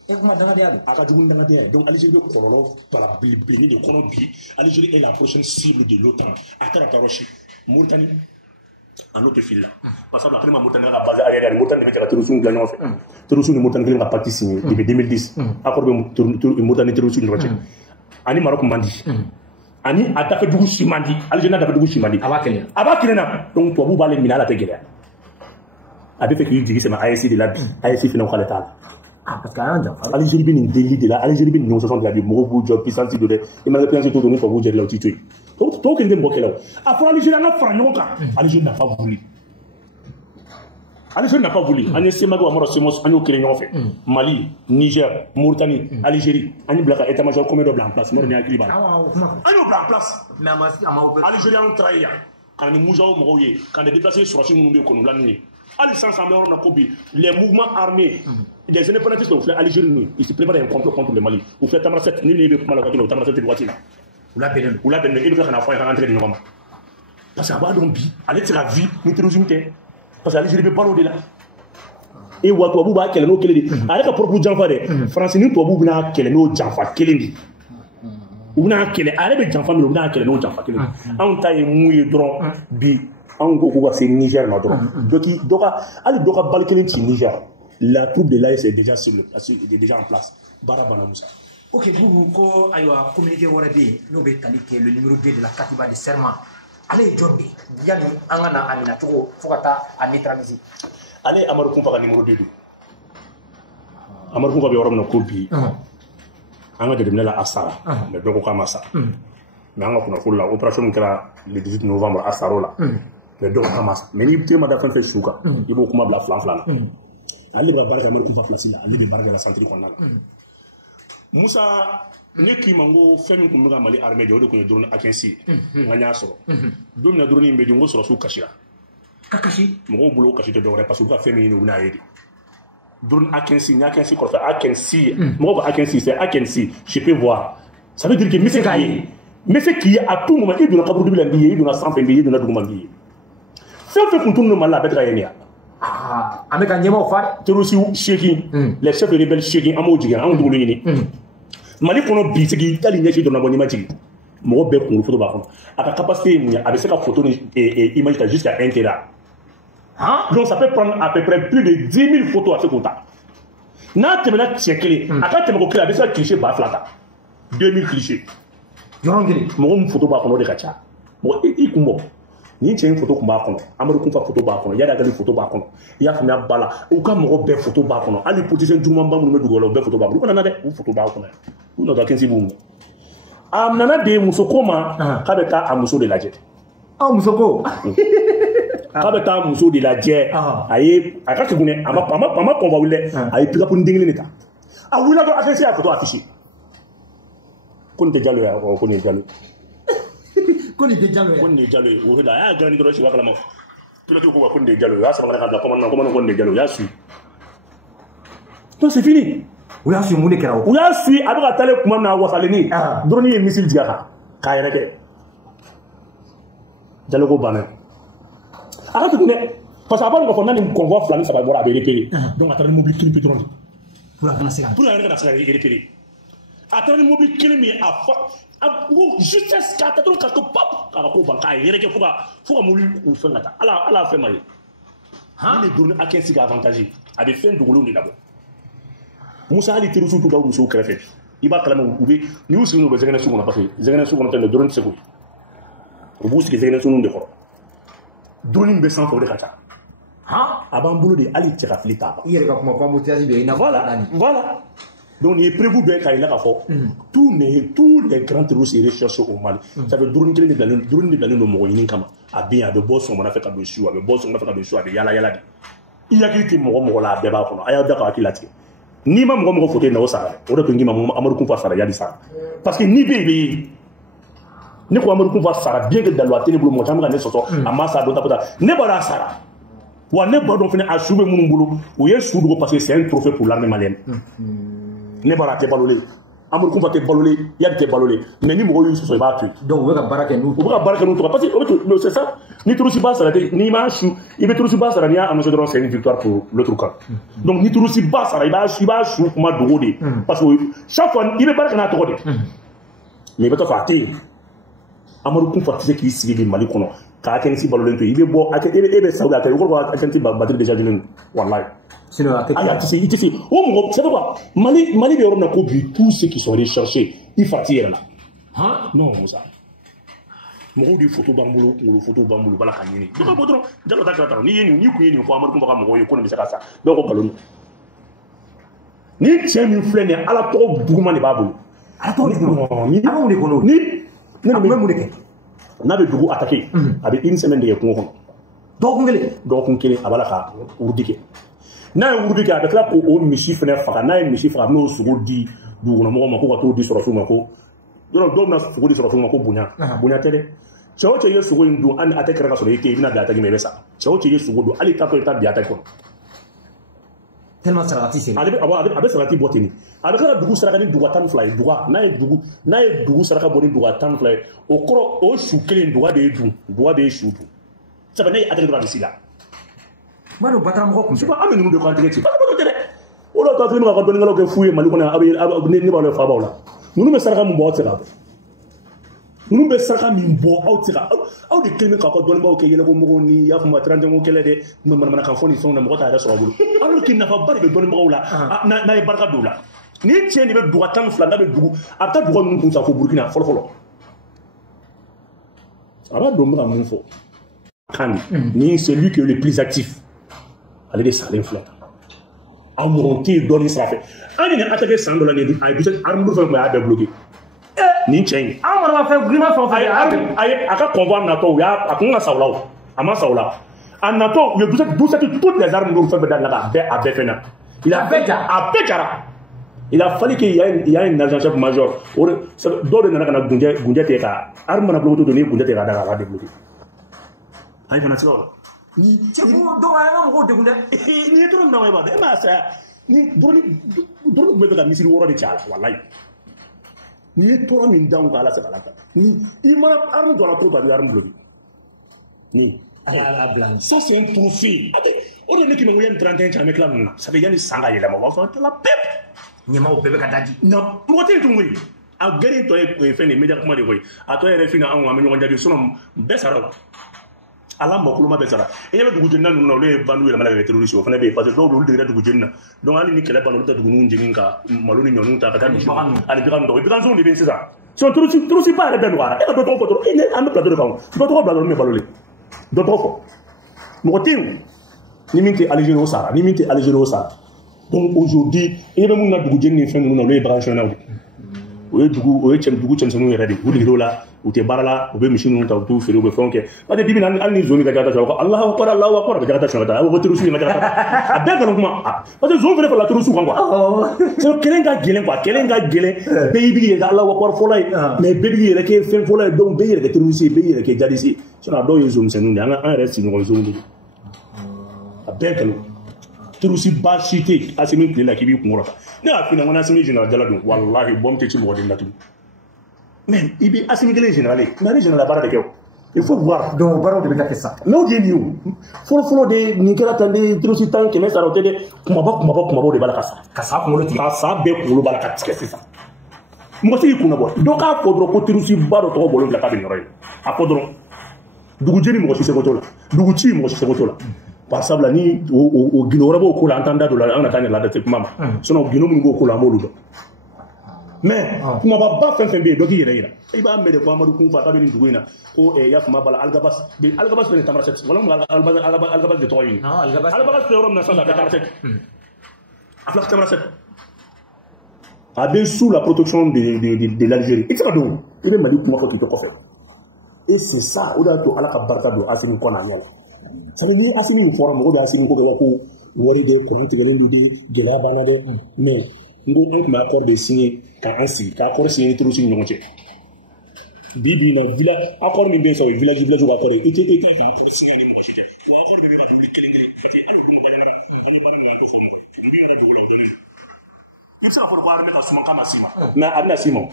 Et comment donc Algérie est colon par la plénie de Colombie. Algérie est la prochaine cible de l'OTAN. À Karakarochi, Mauritanie. En autre fil là. Parce que après, Mauritanie a basé arrière, Mauritanie devait être terrorisme gagnant. Terrorisme de Mauritanie a parti signé depuis 2010. Accord de Mauritanie terrorisme de Rocher. Ani Maroc Mandi. Ani attaque du Chimandi. Algérie attaque du Chimandi. Abakilena. Donc, toi, vous allez miner la Téguéla. Avec ce qu'il dit, c'est ma ASC de la vie. ASC finalement l'état. Parce qu'Algérie est une délit de la Algérie est une négociation de la vie. Morobou, job, puissance de l'air. Et malgré tout, donné pour vous gérer l'autorité. Donc, toi, qui est bloqué là. Après, l'Algérie n'a pas voulu. Algérie n'a pas voulu. Algérie n'a pas voulu. On est sémago à Morosemos, on est au Kélénion fait. Mali, Niger, Mauritanie, Algérie. On est bloqué. État-major, combien de blancs en place? On est à Kiliban. On est blanc en place. Algérie a trahi. Quand les Moujao Mourouye, quand les déplacés sur la Chine, nous l'avons mis. Les mouvements armés des indépendantistes au Algérie, ils se préparent un complot contre le Mali. Vous faites Tamaracet, ni les Malakatino, Tamaracet de Ouatina. Vous l'avez il doit rentrer de Noma. Parce que Abba Dombi, allez tirer la vie, nous te résumer. Parce que l'Algérie ne peut pas au-delà. Et Ouatou Abba, quel est nos Kélédi. Avec un propre Janfade, Francine, tu as quel est nos Janfa Kélédi. Ou n'a quel est, avec Janfa, mais on a quel est nos Janfa Kélédi. On taille mouillé droit, bi. En gros, c'est Niger, donc allez, Niger. La troupe de l'AS est déjà en place. Barabana Moussa. Ok, vous avez communiqué avec nous, le numéro 2 de la Katiba de Serment. Allez, John B. Yanni, Angana, Amina, Togo, Fogata, à neutraliser. Allez, Amadou Koumpa, numéro 2. Amadou Koumpa, Yoram, Koumpi. Anga de Demela Assara, mais donc on Massa. Mais on a l'opération qui le 18 novembre à Sarola. Mais donc Hamas. Mais il y a des gens qui sont là. Il y a beaucoup de gens qui sont là. Allez, barre de Marco Flacina. Allez, barre de la santé qu'on a là. Moussa, ne qui mango fait une commune à Mali armée de haut de drone à Kensi. Gagna sort. Deux minutes drone mais du sur Kashira. Kakashi. Mon boulot Kashi de Doré parce que vous avez fait une aide. Drone à Kensi, n'a Kensi qu'on fait à Kensi. Moi, à Kensi, c'est à Kensi. Je peux voir. Ça veut dire que mais c'est qui à tout moment, il doit pas produire la billet, il doit s'en faire billet, il doit nous demander. C'est un fait qu'on tourne mal à Betra Yenia. Ah, avec un niveau fort. Terrorisme, shaking, les chefs de rebelles shaking, Amoudjigan, Amoudouline. Mali qu'on a dit, c'est qu'il y a une dans la bonne image. Mon bec pour le photo baron. À la capacité, avec cette photo et image jusqu'à 1 téra. Donc ça peut prendre à peu près plus de 10 000 photos à ce compte-là. N'a pas de checker. À quand tu me recule avec ça, cliché Baflata. 2000 clichés. Mon photo baron de Kacha. Bon, il combo. Ni une photo qu'on va prendre, Amadou Koumpa photo bas il y a des photos bas il y a une bala, aucun mot belle photo bas allez politiciens du monde me double belle photo bas vous n'avez pas photo bas vous n'avez qu'un si vous amnana de musokoma kabeta amuso de la jet musoko kabeta amuso de la jet aye akake gune ama qu'on va wule aye pika pour ndingile neta a wula do afficher la photo affichée kon te jalo ya ko ne jalo Koni de Diallo. Koni de Diallo. Vous voyez là, il y a un grand niveau de la mort. Pilote au Koni de Diallo. Là, ça va regarder comment Koni de Diallo. Il y a su. Donc c'est fini. Où y a su Moune Kerao. Où y a su avec la télé comment na wasaleni. Droni et missile diaka. Kaireke. Diallo go baner. Arrête de ne. Parce qu'après on a une convoi flamme ça va voir avec repérer. Donc attendez mobile qui peut drone. Pour la regarder. Pour la regarder repérer. Attendez mobile qui met à juste ce qu'à t'attendre quelque pop à la coupe bancaire il y a quelque faut mourir ou faire là ala fait mal il est donné à 15 avantage avec fin de boulot de d'abord Moussa ali tiru tout dans Moussa crefé il va clamer ou bien nous aussi nous besoin de ce qu'on a pas fait besoin de ce qu'on a fait de drone c'est quoi au bout c'est besoin de ce qu'on a fait drone be sans pour les kacha avant boulot de ali tira flita il y a comme pas moutiasi bien voilà. Donc, il est prévu bien qu'il y a tous les grands terroristes et recherches au Mali. Ça veut dire que les Mogoïni Kama, à bien, de boss, on a fait un dessus, avec boss, on a fait un dessus, avec Yala Yala. Il y a qui Mogo la débat, il y a d'accord qui l'a tiré. Ni ma Mogo Foté n'a pas ça, on a pris Amadou Koumpa Sara Yadisa. Parce que ni bébé, ni quoi Amadou Koumpa Sara, bien que dans la télé, vous m'entendez, à Massa, d'autres, ne pas Sara. Ou à ne pas donc finir à soulever mon boulot, ou est-ce parce que c'est un trophée pour l'armée malienne. ne bara tɛ balolen Amadou Koumba tɛ balolen Yadi tɛ balolen mais ni mɔgɔ y'u sɔsɔ i b'a to yen donc u bɛ ka baara kɛ n'u tɔgɔ parce que c'est ça ni Tourousi ba sara n'i m'a su i bɛ Tourousi ba sara n'i y'a annoncé dɔrɔn c'est une victoire pour l'autre camp donc ni Tourousi ba sara i b'a su kuma dogo de parce que chaque fois i bɛ baara kɛ n'a tɔgɔ de mais i bɛ taa fɔ a tɛ yen Amadou Koumba tɛ se k'i sigi de Mali kɔnɔ ka Akensi balolen to yen i bɛ bɔ e bɛ Saoudi a kɛ i kɔrɔ ko Akensi batterie déjà dilen wallahi sinon a tɛ se i tɛ se o mɔgɔ c'est quoi Mali bɛ yɔrɔ min na ko bi tous ceux qui sont recherchés i fa t'i yɛrɛ la non Musa mɔgɔw de photo b'an bolo kunkolo photo b'an bolo bala ka ɲini bɛɛ ka bɔ dɔrɔn Jalo ta kɛra tan n'i kun ye nin fɔ Amadou Koumba ka mɔgɔw ye ko nin bɛ se ka sa bɛɛ ko nkalon ni cɛ min filɛ nin ye Ala tɔgɔ juguman de b'a bolo Ala tɔgɔ juguman a b'o de kɔnɔ ne bɛ mun de kɛ n'a bɛ dugu attaquer a bɛ une semaine de kɛ kungo kɔnɔ dɔgɔkun kelen a b'a la ka urudi kɛ n'a ye urudi kɛ a bɛ tila k'o misi fɛnɛ faga n'a ye misi faga a bɛ n'o sogo di dugukɔnɔmɔgɔw ma ko ka t'o di sɔrɔsiw ma ko yɔrɔ dɔw bɛna sogo di sɔrɔsiw ma ko bonya tɛ dɛ cɛ o cɛ ye sogo in dun hali a tɛ kɛrɛ ka sɔrɔ i tɛ i bɛna bin attaque mais i bɛ sa cɛ o cɛ ye sogo dun hali tatɔ i ta bin attaque kɔnɔ tellement sarati sen a bɛ sarati bɔ ten a bɛ kila dugu saraka ni duga 12 ye duga n'a ye dugu saraka bɔ ni duga 12 ye o kɔrɔ o su kelen duga de ye dun duga de ye su dun sabu ne ye attaque dɔrɔn a bɛ s'i la m'a dɔn batara mɔgɔ kun tɛ an bɛ ninnu de ko an tɛgɛ ci batara tɛ dɛ o de y'a to a ka dɔnnikɛlaw kɛ fu ye Mali kɔnɔ ne b'a dɔn fa b'aw la ninnu bɛ saraka min bɔ aw tɛ se k'a bɔ ninnu bɛ saraka min bɔ aw tɛ se ka aw de kelen bɛ k'aw ka dɔnnibaaw kɛ yɛlɛkomɔgɔw ni y'a faamu 31 kɛlɛ dɛ manamanakan fɔ ni fɛnw na mɔgɔ t'a yɛrɛ sɔrɔ a bolo alors que nafaba de bɛ dɔnnibagaw la n'a ye barika don o la ni cɛ nin bɛ duga 12 n'a bɛ dugu a bɛ taa duga ninnu kun sa fo Burukina fɔlɔ a b'a dɔn n bɛ ka mun fɔ kan ni c'est lui qui est le plus actif ale de salen filɛ aw mɔgɔ tɛ yen dɔɔnin sira fɛ an ɲinɛ attaqué san dɔ la nin a ye arme fɛn fɛn a y'a bɛɛ bloqué nin cɛ in an kɔni ma fɛn grinma fɛn o fɛn a ka convoi natɔ a kun ka sa o la a ma sa o la a natɔ u ye 17 toutes les armes fɛn bɛɛ da la a bɛɛ fɛn na a bɛɛ jara il a fallu qu'il y a une agent chef major dɔw de nana ka na gunjɛ tigɛ ka arme mana bloqué to ni gunjɛ tigɛ ka da k'a débloqué ayi fana sira o la ni cɛ ko dɔw an ka mɔgɔw degun dɛ ni ye dɔrɔn na ba e m'a saya ni dɔrɔn tun bɛ fɛ ka misiri 6 de ci a la wallahi ni ye tɔɔrɔ min da u ka Ala sɛbɛn kan ni i mana arme dɔ la trop a bɛ arme bloqué ni a y'a bila ça c'est un trophée o de ne kɛmɛ ko yanni 31 cɛ an bɛ tila ninnu na ça fait yanni san ka yɛlɛma o b'a sɔrɔ tila pepe ɲɛmaw bɛɛ bɛ ka daji na mɔgɔ tɛ yen tun koyi a gɛrɛ tɔ ye fɛn de média kuma de koyi a tɔ yɛrɛ fina anw an bɛ ɲɔgɔn jaabi sinon bɛɛ sara o ala mɔkuluma bɛɛ sara i ɲɛ bɛ dugu jeni na ninnu na olu ye bandu yɛlɛma ka kɛ terroriste o fana bɛ yen parce que dɔw bɛ olu degera dugu jeni na donc hali ni kɛlɛ banna olu tɛ dugu ninnu jeni ka malo ni ɲɔninw ta ka taa misi ani bigan dɔgɔ bigansow de bɛ yen sisan sinon terroriste ba yɛrɛ bɛɛ nɔgɔyara e ka dɔ tɔgɔ fɔ dɔrɔn an bɛ plateau de kan dɔ tɔgɔ bila dɔrɔn min bɛ balolen dɔ tɔgɔ fɔ mɔgɔ tɛ yen ni min tɛ Algérie o sara ni min tɛ Algérie o sara donc aujourd'hui i bɛ mun na dugu jeni ni fɛn ninnu na olu ye bagantiyɔnnaw de o ye dugu cɛmisɛnninw yɛrɛ de u degera o la u tɛ baara la u bɛ misi ninnu ta u t'u feere u bɛ fɛnw kɛ parce que bibi na hali ni zon ka jagata sɔrɔ Allahu akbar a bɛ jagata sɔrɔ ta a bɛ ko terroriste ka jagata a bɛɛ nkalon kuma parce que zon fana fɔra terroriste kan quoi c'est kelen ka gɛlɛn quoi kelen ka gɛlɛn bɛɛ y'i bigi yɛrɛ Allahu akbar fɔlɔ ye mais bɛɛ b'i yɛrɛ kɛ fɛn fɔlɔ ye donc bɛɛ yɛrɛ kɛ terroriste ye bɛɛ yɛrɛ kɛ jadisi ye sinon a dɔw ye zon misɛnninw de an yɛrɛ sigiɲɔgɔn zonw de a bɛɛ nkalon terroriste ba si tɛ Asimi tile la k'i b'i kunkɔrɔ ta ne y'a f'i ɲɛna ko Asimi général Jala don wallahi bom tɛ ci mɔgɔ de la tugun mais i bɛ Asimi kelen général mais ale général baara de kɛ o il faut voir donc baaraw de bɛ ka kɛ sa n'o de ye nin ye o fɔlɔ de nin kɛra tan de terroriste 10 100 sara o tɛ dɛ kumabaw de b'a la ka sa ka sa kunkolo tigɛ ka sa bɛɛ kunkolo b'a la ka tigɛ sisan mɔgɔ si k'i kunna bɔ dɔ k'a fɔ dɔrɔn ko terroriste ba dɔ tɔgɔ bɔlen bila k'a bɛ nɔrɔ yen a fɔ dɔrɔn dugu jeni mɔgɔ si seko t'o la dugu ci mɔgɔ si seko t'o la par sabula ni o gindo wɛrɛ b'o ko la an t'an da don la an ka taa nin ladate kuma ma sinon gindo minnu b'o ko la an b'olu dɔn mais kumaba ba fɛn fɛn bɛ yen dɔ k'i yɛrɛ yira i b'a mɛn de ko Amadu Kunfa k'a bɛ nin dugu in na ko y'a faamu b'a la Algabas bɛ nin Tamarasɛti wala mun Algabas de tɔgɔ ye nin Algabas tɛ yɔrɔ min na sisan a bɛ Tamarasɛti a filɛ Tamarasɛti a bɛ sous la protection de l'Algérie i tɛ se ka don i bɛ Mali kuma fɔ k'i to kɔfɛ et c'est ça o de y'a to Ala ka barika don Asimi kɔnɔ a ɲɛ la sabu ni Asimi in fɔra mɔgɔw bɛ Asimi ko kɛ ko wari de kɔnɔ tigɛlen don de gɛlɛya banna dɛ mais n ko an tun bɛ accord de signé ka an sigi ka accord signé terroriste ni ɲɔgɔn cɛ bi bi in na village accord min bɛ yen sa o ye village ka accord ye i tɛ ka accord signé ni mɔgɔ si tɛ wa accord bɛ ka wuli kelen kelen parce que hali o don Badiangara an ye baara min kɛ a t'o fɔ mɔgɔ ye bi yɛrɛ dugu la o dɔnnen don Il sera pour l'armée dans son camp à mais à Simon.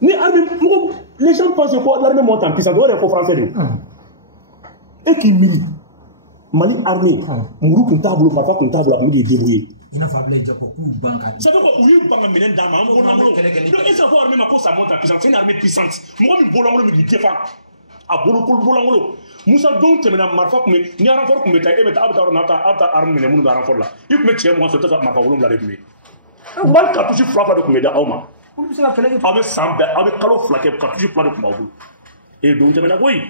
Les gens pensent que l'armée monte en puissance. Il faut français. Et qui mille Mali armée, Mourou comptable, papa comptable, à midi débrouillé. Il n'a pas blé, Jacob, ou banque. Ça veut dire qu'il y a un minen d'âme, on a un et ça va armée, ma cause, ça monte en puissance. C'est une armée puissante. Moi, je me dis, défend. À Bolokolo. Moussa donc, tu me l'as marqué, mais il y a un renfort qui me t'a aimé, à armée, mais mon renfort là. Il me tient, moi, c'est ça, ma parole, la République. Mal qu'a toujours frappé de Kouméda Auma. Avec Samba, avec Kalo Flaké, qu'a toujours frappé de Koumaou. Et donc, tu me l'as oui.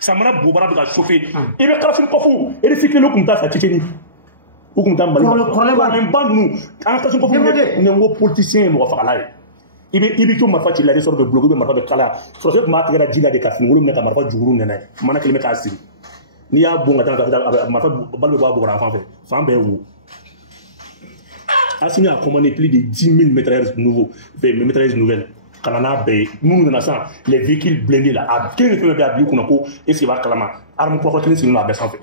Samara Boubara de la chauffer. Et le Kalafin Kofou, et le cycle de Koumta, ça tchéni. Ou Koumta Mali. Le problème, même pas nous. En cas de Kofou, on est un politicien, on va faire là. Il est tout ma fait, il a des sortes de blocs de ma de Kala. Sur cette matière, il a dit la décafine, ou le Marfa du Rouen, Mana Kilomètre à Siri. Ni a bon à ma Balba pour enfant. Sans béou. Assimi a commandé plus de 10 000 maîtresses nouveaux, maîtresses nouvelles. Kanana Bay, nous n'avons pas les véhicules blindés là, à 15 km à Biokunako, et c'est va Kalama. Arme Kokokine, c'est une abaisse en fait.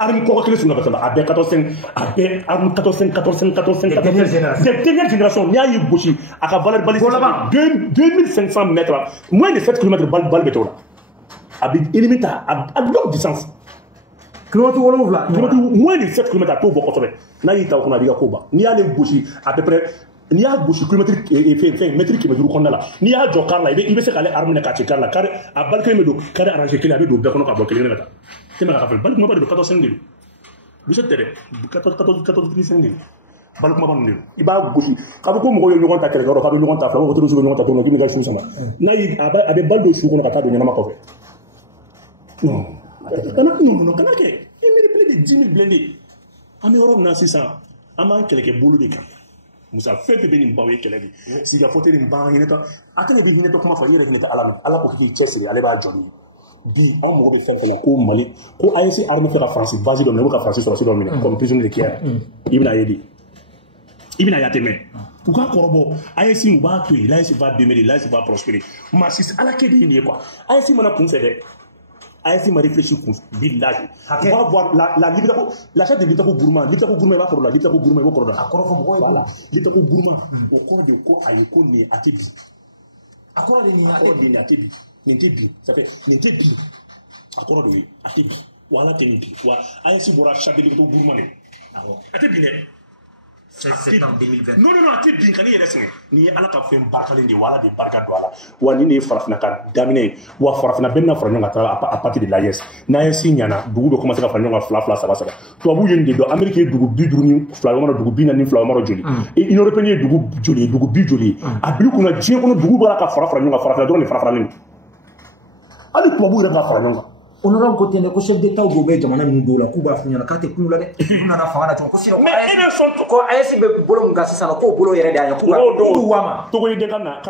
Arme Kokokine, c'est une abaisse à Bé 14, à Bé, Arme 14. Cette dernière génération, il y a eu Bouchi, à Kabalar Balisé, 2500 mètres, moins de 7 km balle béton là. À Elimita, à longue distance. Moins de 7 km à Tobo Kotobe. Naïta, on a dit à Koba. Ni à les Bouchi, à peu près. Ni a bouché kilomètre mètre qui me dure qu'on a là. Ni a jocar là, il veut se caler arme na katika là, car à balcon me do, car arranger qu'il avait do bekono ka bloquer là. C'est ma rappel, balcon pas de 14 ngil. Vous êtes télé, 14 ngil. Balcon pas ngil. Il va boucher. Quand vous mo yo ta kele, quand vous ta flamme, vous toujours ta tourno qui me gâche sama. Na yi abe baldo chou qu'on a ka do nyama ko fe. Non. Non, kana ke. Il me plus de 10 000 blindés. Ami Europe na 600. Ama kele ke bolo de kan. Moussa fait de bénin baoué qu'elle a dit. Si il y a fauté une barre, il est à attends, il est comment faire, il est à la pour qu'il teste, il allait à Johnny. Dit, on m'a fait faire comme Mali, qu'on a essayé d'armer faire la France, vas-y, donc, la France sur la Sudan, comme prisonnier de Kier. Il m'a aidé. Il m'a aidé. Pourquoi Corbo, a essayé de battre, là, il va démêler, là, il va prospérer. Mais si à la quête, il y a quoi? A essayé de m'apprendre. AFC m'a réfléchi pour village. On va voir la liberté, l'achat de l'État gourmand. L'État gourmand va pour la l'État gourmand va pour la. Voilà. L'État gourmand. Au corps de quoi a yoko ni atebi. Accord de ni atebi. N'intebi. Ça fait n'intebi. Accord de atebi. Voilà t'intebi. Voilà. AFC bora chaque de l'État gourmand. Atebi ne. C'est en 2020. Non, atebi quand il est resté. Ni ala ka fait barkalin de wala de barka douala. Wa ni ne farafina ka damine. Wa farafina benna farafina à partir de l'AES. N'AES nyana dugu do commencer ka farafina fla ça va. Toi vous yende do Amérique dugu biduruni flamaro dugu binani flamaro joli. Et il européen dugu joli dugu bi joli. Ablu kuna jien kono dugu bala ka farafina do ne farafina. Ali toi vous rega farafina. Honorable côté ne ko chef d'état go be jamana min do la kuba funya la kate kunu la de na na fawara to ko sino mais ene son ko AES be bolo ngasi sana ko bolo yere de anya kuba do wama to ko de kana